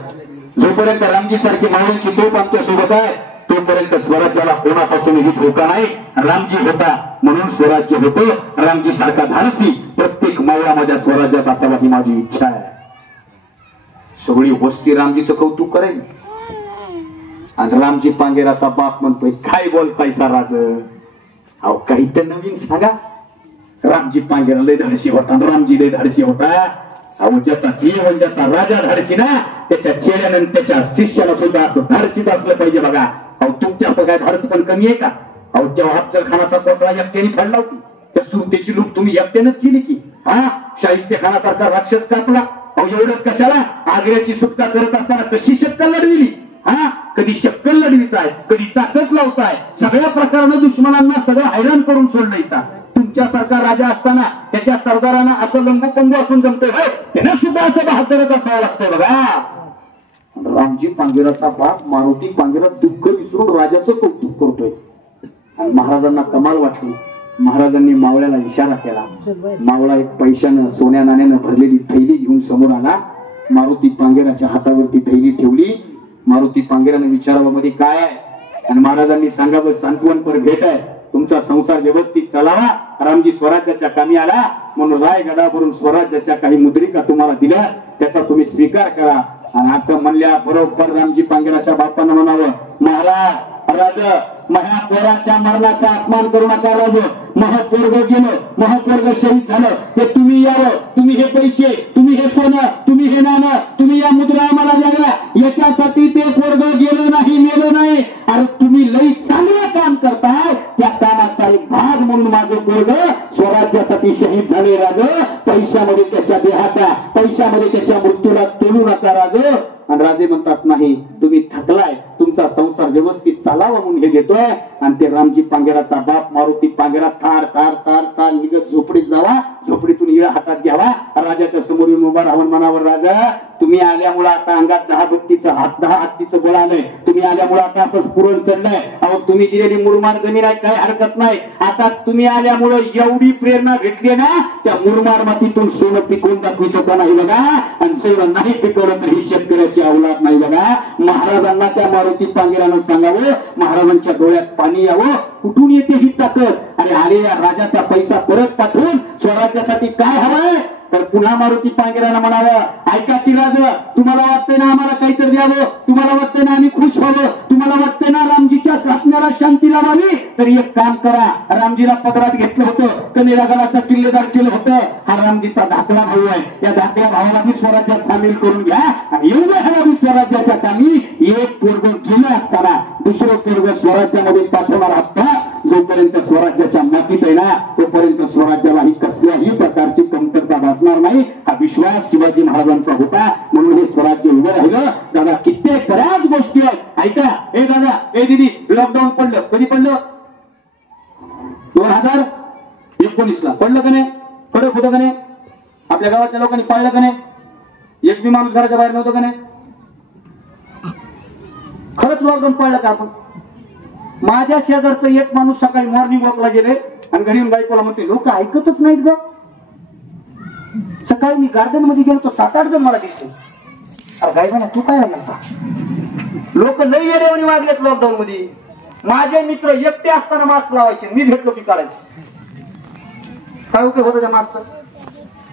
जोपर्यंत रामजी सारखी मावळ्यांची तोप आमच्या सोबत आहे, तोपर्यंत स्वराज्याला कोणापासून ही धोका नाही. रामजी होता म्हणून स्वराज्य होतं. रामजी सारखा धाडसी प्रत्येक मावळा माझ्या स्वराज्यात असावा ही माझी इच्छा आहे. सगळी वस्ती रामजीचं कौतुक करेल. आणि रामजी पांगेराचा बाप म्हणतोय, काय बोलतायसा राज, अहो काही तर नवीन सांगा. रामजी पांगेरा लय धाडशी होता, रामजी लय धाडशी होता. अहो ज्याचा जीवन ज्याचा राजा धाडशी ना, त्याच्या चेहऱ्यानं त्याच्या शिष्याला सुद्धा असं धाडशीच असलं पाहिजे. बघा अहो तुमच्या काय धाडस पण कमी आहे का. अहो जेव्हा अफजल खानाचा कोसळा एकट्याने फाडला होती, त्या सुरतेची लूट तुम्ही एकट्यानेच केली की. हा शाहिस्ते खानासारखा राक्षस कापला. अहो एवढंच कशाला, आग्र्याची सुटका करत असताना कशी शक्कल लढविली. हा कधी शक्कल लढविताय, कधी ताकद लावताय. सगळ्या प्रकारानं दुश्मनांना सगळं हैराण करून सोडलायचा. तुमच्यासारखा राजा असताना त्याच्या सरदारांना असं लंबू पंगू असून जमतोय, त्यांना सुद्धा असं बहादरच असावं लागतंय. बघा रामजी पांगेराचा बाप मारुती पांगेरा दुःख विसरून राजाचं कौतुक करतोय. आणि महाराजांना कमाल वाटली. महाराजांनी मावळ्याला इशारा केला. मावळा एक पैशानं सोन्या नाण्यानं भरलेली थैली घेऊन समोर आला. मारुती पांगेराच्या हातावरती थैली ठेवली. मारुती पांगेराने विचारावं मध्ये काय आहे. आणि महाराजांनी सांगावं सांत्वनपर भेट आहे, तुमचा संसार व्यवस्थित चालावा. रामजी स्वराज्याच्या कामी आला म्हणून रायगडावरून स्वराज्याच्या काही मुद्रिका तुम्हाला दिल्या, त्याचा तुम्ही स्वीकार करा. आणि असं म्हणल्या बरोबर रामजी पांगेराच्या बापानं म्हणावं, महाराज राज माझ्या पोराच्या मरणाचा अपमान करू नका. राज महत्वर्ग गेलं, महत्वर्ग शहीद झालं, हे तुम्ही यावं, तुम्ही हे पैसे, तुम्ही हे सोनं, तुम्ही हे नाणं, तुम्ही या मुद्रा आम्हाला द्याव्या. याच्यासाठी ते पोरग गेलं नाही, मेलं नाही. अरे तुम्ही लई चांगलं काम करताय, त्या कामाचा एक भाग म्हणून माझं पोरग स्वराज्यासाठी शहीद झाले. राज पैशामध्ये त्याच्या देहाचा, पैशामध्ये त्याच्या मृत्यूला तोडू नका राज. आणि राजे म्हणतात नाही, तुम्ही थकलाय, तुमचा संसार व्यवस्थित चालावा म्हणून हे देतोय. आणि ते रामजी पांगेराचा बाप मारुती पांगेरा तार तार तार तार निघत झोपडीत जावा, झोपडीतून इळा हातात घ्यावा, राजाच्या समोर येऊन उभा राहून म्हणावर, राजा तुम्ही आल्यामुळे आता अंगात 10 हत्तीचं बळ आलंय, तुम्ही आल्यामुळे आता असं स्फुरण चढलंय. अहो तुम्ही दिलेली मुरमाड जमीन आहे, काय हरकत नाही. आता तुम्ही आल्यामुळे एवढी प्रेरणा भेटली ना, त्या मुरमाड मातीतून सोनं पिकवून दाखवितो का नाही बघा. आणि सोनं नाही पिकवलं तर ही शेतकऱ्याची अवलाद नाही बघा. महाराजांना त्या मारुती पांगेरानं सांगावं, महाराजांच्या डोळ्यात पाणी यावं, कुठून येते ही ताकद. आणि आलेल्या राजाचा पैसा परत पाठवून स्वराज्यासाठी काय हवंय. तर पुन्हा मारुती पांगेरानं म्हणावं, ऐका की राज, तुम्हाला वाटतंय ना आम्हाला काहीतरी द्यावं, तुम्हाला वाटतंय ना आम्ही खुश व्हावं, तुम्हाला वाटतंय ना रामजीच्या आत्म्याला शांती लावावी, तर एक काम करा. रामजीला पदरात घेतलं होतं, कनेरागडाचा किल्लेदार केलं होतं. हा रामजीचा धाकला भाऊ आहे, या धाकल्या भावाला मी स्वराज्यात सामील करून घ्या. आणि एवढं हवं स्वराज्याच्या कामी. एक पोरग गेलं असताना दुसरं पोरग स्वराज्यामध्ये पाठवणार हप्ता. जोपर्यंत स्वराज्याच्या मातीत आहे ना, तोपर्यंत स्वराज्याला ही कसल्याही प्रकारची कमतरता भासणार नाही. हा विश्वास शिवाजी महाराजांचा होता, म्हणून हे स्वराज्य उभं राहिलं. दादा कित्येक बऱ्याच गोष्टी आहेत, ऐका. ए दादा, ए दीदी, लॉकडाऊन पडलं, कधी पडलं? 2019ला पडलं का नाही? कडक होतं का नाही? आपल्या गावातल्या लोकांनी पाळलं का नाही? एक बी माणूस घराच्या बाहेर नव्हतं का नाही? खरंच लॉकडाऊन पाळलं का आपण? माझ्या शेजारचं एक माणूस सकाळी मॉर्निंग वॉकला गेले आणि घरी येऊन बायकोला म्हणते, लोक ऐकतच नाहीत ग. सकाळी मी गार्डन मध्ये गेलो तर 7-8 जण मला दिसते. अरे काय म्हणा तू काय म्हणता, लोक लई येडेवाणी वागलेत लॉकडाऊन मध्ये. माझे मित्र एकटे असताना मास्क लावायचे, मी भेटलो की काढायचे. काय उपयोग होता त्या मास्कचा?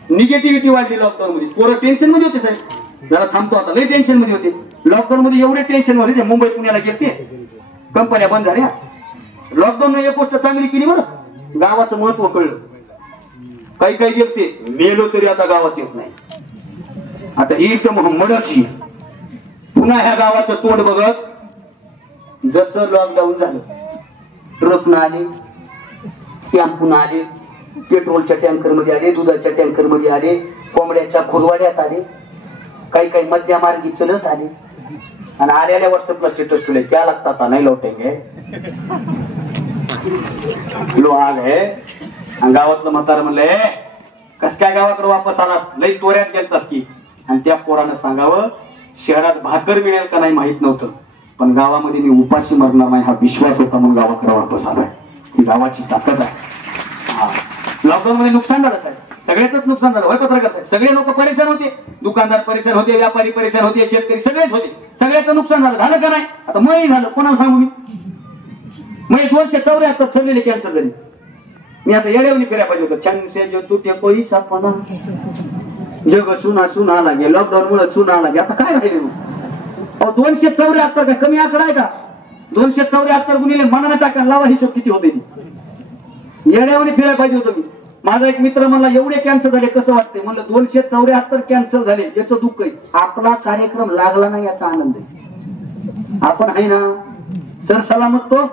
निगेटिव्हिटी वाढली लॉकडाऊन मध्ये. पोरं टेन्शन मध्ये होते साहेब, जरा थांबतो आता, लई टेन्शन मध्ये होते. लॉकडाऊन मध्ये एवढे टेन्शन मध्ये ते मुंबई पुण्याला गेलते, कंपन्या बंद झाल्या. लॉकडाऊन एक गोष्ट चांगली केली बरं, गावाचं महत्व कळलं. काही काही गेलते, मेलो तरी आता गावात येत नाही. आता ही तर मडची पुन्हा ह्या गावाचं तोंड बघत. जसं लॉकडाऊन झालं, ट्रक न आले, टॅम्पून आले, पेट्रोलच्या टँकर मध्ये आले, दुधाच्या टँकर मध्ये आले, कोंबड्याच्या खुरवाड्यात आले, काही काही मध्यमार्गी चलत आले आणि आलेल्या व्हॉट्सअपला स्टेटस ठेवले, क्या लगता था नहीं लौटेंगे, लो आग है. गावातलं म्हातार म्हणले, कस काय गावाकडे वापस आलास, लई तोऱ्यात गेलतास की. आणि त्या पोरानं सांगावं, शहरात भाकर मिळेल का नाही माहित नव्हतं, पण गावामध्ये मी उपाशी मरणार नाही हा विश्वास होता म्हणून गावाकडे वापस आलाय. ही गावाची ताकद आहे. लॉकडाऊन मध्ये नुकसान झालं साहेब, सगळ्याच नुकसान झालं. होय पत्रकार साहेब, सगळे लोक परेशान होते, दुकानदार परेशान होते, व्यापारी परेशान होते, शेतकरी सगळेच होते, सगळ्याचं नुकसान झालं. झालं का नाही? आता मग झालं, कोणाला सांगू मी. मग 274 ठरलेले कॅन्सर झाले. मी असं येड्यावणी फिरायला पाहिजे होतं. छान से जो तुटे कोई सपना जग सुना सुना लागे, लॉकडाऊन मुळे चुना लागे. आता काय राहिले 274 का कमी आकडा आहे का? 274 गुणिले मनाने टाका, लावा हिशोब किती होते. येड्यावणी फिरायला पाहिजे होतं मी. माझा एक मित्र म्हणला, एवढे कॅन्सर झाले कसं वाटतंय? म्हणलं 274 कॅन्सर झाले, याचं दुःख आहे. आपला कार्यक्रम लागला नाही याचा आनंद आहे. आपण आहे ना सर सलामत तो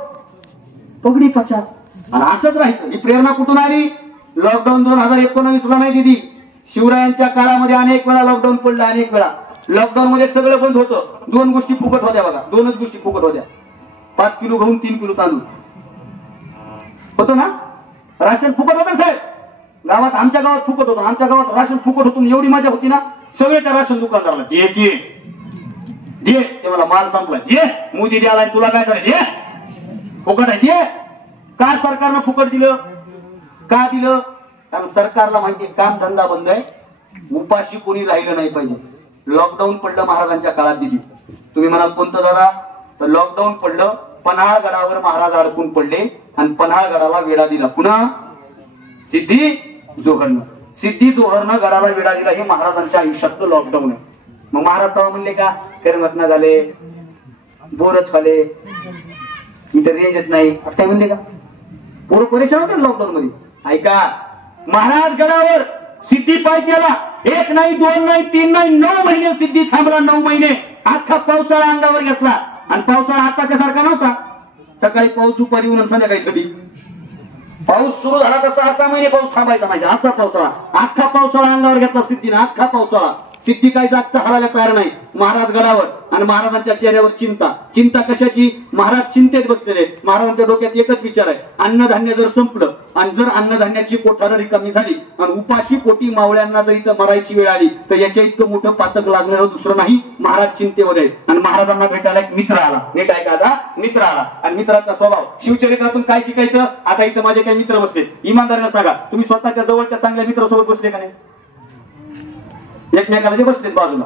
पगडी 50. आणि असंच राहायचं. ही प्रेरणा कुठून आली? लॉकडाऊन 2019 ला नाही दिली. शिवरायांच्या काळामध्ये अनेक वेळा लॉकडाऊन पडलं, अनेक वेळा. लॉकडाऊन मध्ये सगळं बंद होतं. 2 गोष्टी फुकट होत्या बघा, 2च गोष्टी फुकट होत्या. 5 किलो गहू, 3 किलो तांदूळ होतो ना. राशन फुकट होतं साहेब गावात. आमच्या गावात फुकट होतं. आमच्या गावात राशन फुकट होतं. एवढी मजा होती ना, सगळे त्या राशन दुकानदाराला दे की दे, ते मला माल संपला दे, मोदी द्याला, तुला काय करायचं दे, फुकट आहे दे. का सरकारनं फुकट दिलं? का दिलं? कारण सरकारला माहिती काम धंदा बंद आहे, उपाशी कोणी राहिलं नाही पाहिजे. लॉकडाऊन पडलं महाराजांच्या काळात दिली. तुम्ही म्हणाल कोणतं दादा? तर लॉकडाऊन पडलं, पन्हाळगडावर महाराज अडकून पडले आणि पन्हाळगडाला वेढा दिला. पुन्हा सिद्धी जोहरनं, सिद्धी जोहरनं गडाला वेढा दिला. हे महाराजांच्या आयुष्यातलं लॉकडाऊन आहे. मग महाराज तेव्हा म्हणले का करमसना झाले, बोरच खाले, इथं रेंजच नाही असं काय म्हणले का? पोरं परेशान होते लॉकडाऊन मध्ये. ऐका, महाराज गडावर सिद्धी पाय केला. 1 नाही, 2 नाही, 3 नाही, 9 महिने सिद्धी थांबला. 9 महिने अख्खा पावसाळा अंगावर घेतला. आणि पावसाळा आताच्या सारखा नव्हता. सकाळी पाऊस, दुपारी ऊन, संध्याकाळी थंडी. पाऊस सुरू झाला तर 6 महिने पाऊस थांबायचा नाही. असा पावसाळा, अख्खा पावसाळा अंगावर घेतला सिद्धीने. अख्खा पावसाळा. सिद्धी काय जागचा हरायला तयार नाही. महाराज गडावर आणि महाराजांच्या चेहऱ्यावर चिंता. चिंता कशाची? महाराज चिंतेत बसलेले. महाराजांच्या डोक्यात एकच विचार आहे, अन्नधान्य जर संपलं आणि जर अन्नधान्याची कोठारं रिकामी झाली आणि उपाशी पोटी मावळ्यांना जर इथं मरायची वेळ आली तर याच्या इतकं मोठं पातक लागणार दुसरं नाही. महाराज चिंतेमध्ये आहेत. आणि महाराजांना भेटायला एक मित्र आला. नीट ऐका आता, मित्र आला. आणि मित्राचा स्वभाव शिवचरित्रातून काय शिकायचं? आता इथं माझे काही मित्र बसले, इमानदारीने सांगा, तुम्ही स्वतःच्या जवळच्या चांगल्या मित्रासोबत बसले का नाही? एकमेकाला जे बसले बाजूला.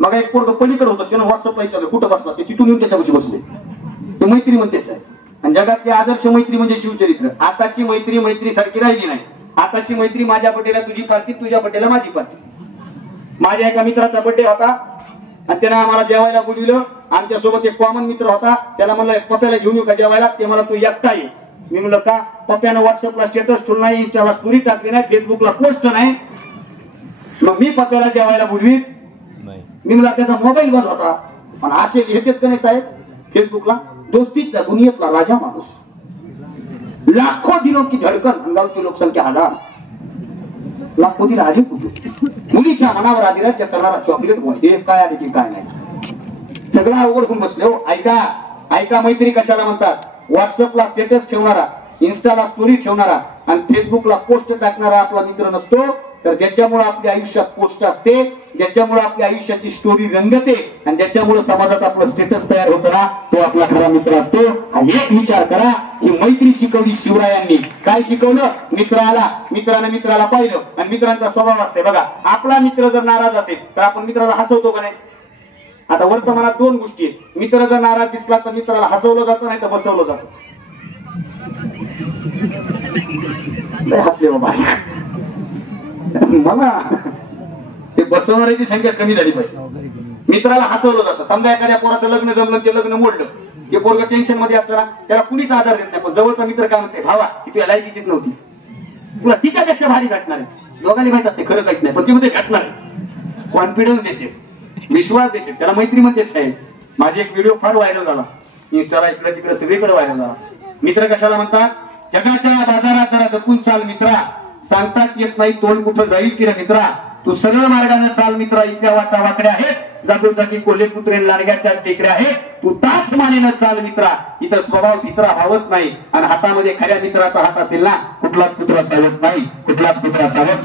मग एक पोरग पलीकडे होतं, त्यानं व्हॉट्सअप विचारलं कुठं बसला, ते तिथून येऊन त्याच्यापाशी बसले. ते मैत्री म्हणतेच आहे. आणि जगातली आदर्श मैत्री म्हणजे शिवचरित्र. आताची मैत्री मैत्री सारखी राहिली नाही. आताची मैत्री माझ्या बड्डेला तुझी पार्टी, तुझ्या बड्डेला माझी पार्टी. माझ्या एका मित्राचा बड्डे होता आणि त्यानं आम्हाला जेवायला बोलविलं. आमच्या सोबत एक कॉमन मित्र होता, त्याला म्हणलं पप्याला घेऊन येऊ का जेवायला? ते मला तू एकटा ये. मी म्हणलं का? पप्यानं व्हॉट्सअपला स्टेटस ठेवलं नाही, इंस्टाला स्टोरी टाकली नाही, फेसबुकला पोस्ट नाही. मग मी पप्याला जेवायला बोलवीत. मी म्हणला त्याचा मोबाईल बंद होता. पण असे लिहितेत का नाही साहेब फेसबुकला, दोस्तीतला दुनियेतला राजा माणूस, लाखो दिनों की धडकन, गावची लोकसंख्या 1000, लाखो दिल राजे कुठे, मुलीच्या मनावर अधिराज्य करणारा चॉकलेट बॉय. हे काय आहे की काय नाही, सगळं अवघड होऊन बसले हो. ऐका ऐका, मैत्री कशाला म्हणतात? व्हॉट्सअपला स्टेटस ठेवणारा, इन्स्टाला स्टोरी ठेवणारा आणि फेसबुकला पोस्ट टाकणारा आपला मित्र नसतो. तर ज्याच्यामुळे आपल्या आयुष्यात पोस्ट असते, ज्याच्यामुळे आपल्या आयुष्याची स्टोरी रंगते आणि ज्याच्यामुळे समाजात आपलं स्टेटस तयार होतं ना, तो आपला खरा मित्र असतो. हा एक विचार करा की मैत्री शिकवली शिवरायांनी. काय शिकवलं? मित्राला, मित्राने मित्राला पाहिलं. आणि मित्रांचा स्वभाव असते बघा, आपला मित्र जर नाराज असेल तर आपण मित्राला हसवतो का नाही? आता वर्तमानात 2 गोष्टी आहेत. मित्र जर नाराज दिसला तर मित्राला हसवलं जातं, नाही तर बसवलं जातं. हसले बाबा, मला ते बसवणाऱ्याची संख्या कमी झाली पाहिजे. मित्राला हसवलं जातं. समजा एखाद्या पोराचं लग्न जमलं, ते लग्न मोडलं, ते पोरग टेन्शन मध्ये असताना त्याला कुणीच आधार देत नाही. पण जवळचा मित्र काय म्हणते, भावा की तुला लायकीचीच नव्हती, तुला तिच्यापेक्षा भारी भेटणार आहे. दोघांनी माहित असते खरं काहीच नाही, पण ती मध्ये भेटणार आहे. कॉन्फिडन्स देते, विश्वास देते, त्याला मैत्री म्हणते साहेब. माझी एक व्हिडिओ फार व्हायरल झाला, इंस्टाला इकडे तिकडे सगळीकडे व्हायरल झाला. मित्र कशाला म्हणतात? जगाच्या या बाजारात जरा जपून चाल मित्रा, सांगताच येत नाही तोंड कुठं जाईल की रे मित्रा. तू सरळ मार्गाने चाल मित्रा, इथल्या वाटा वाकड्या आहेत, जागोजागी कोल्हे कुत्रे लाडग्याच्या टेकड्या आहेत. तू ताठ मानेनं चाल मित्रा, इथं स्वभाव भित्रा भावत नाही. आणि हातामध्ये खऱ्या मित्राचा हात असेल ना, कुठलाच कुत्रा चालत नाही, कुठलाच कुत्रा चालत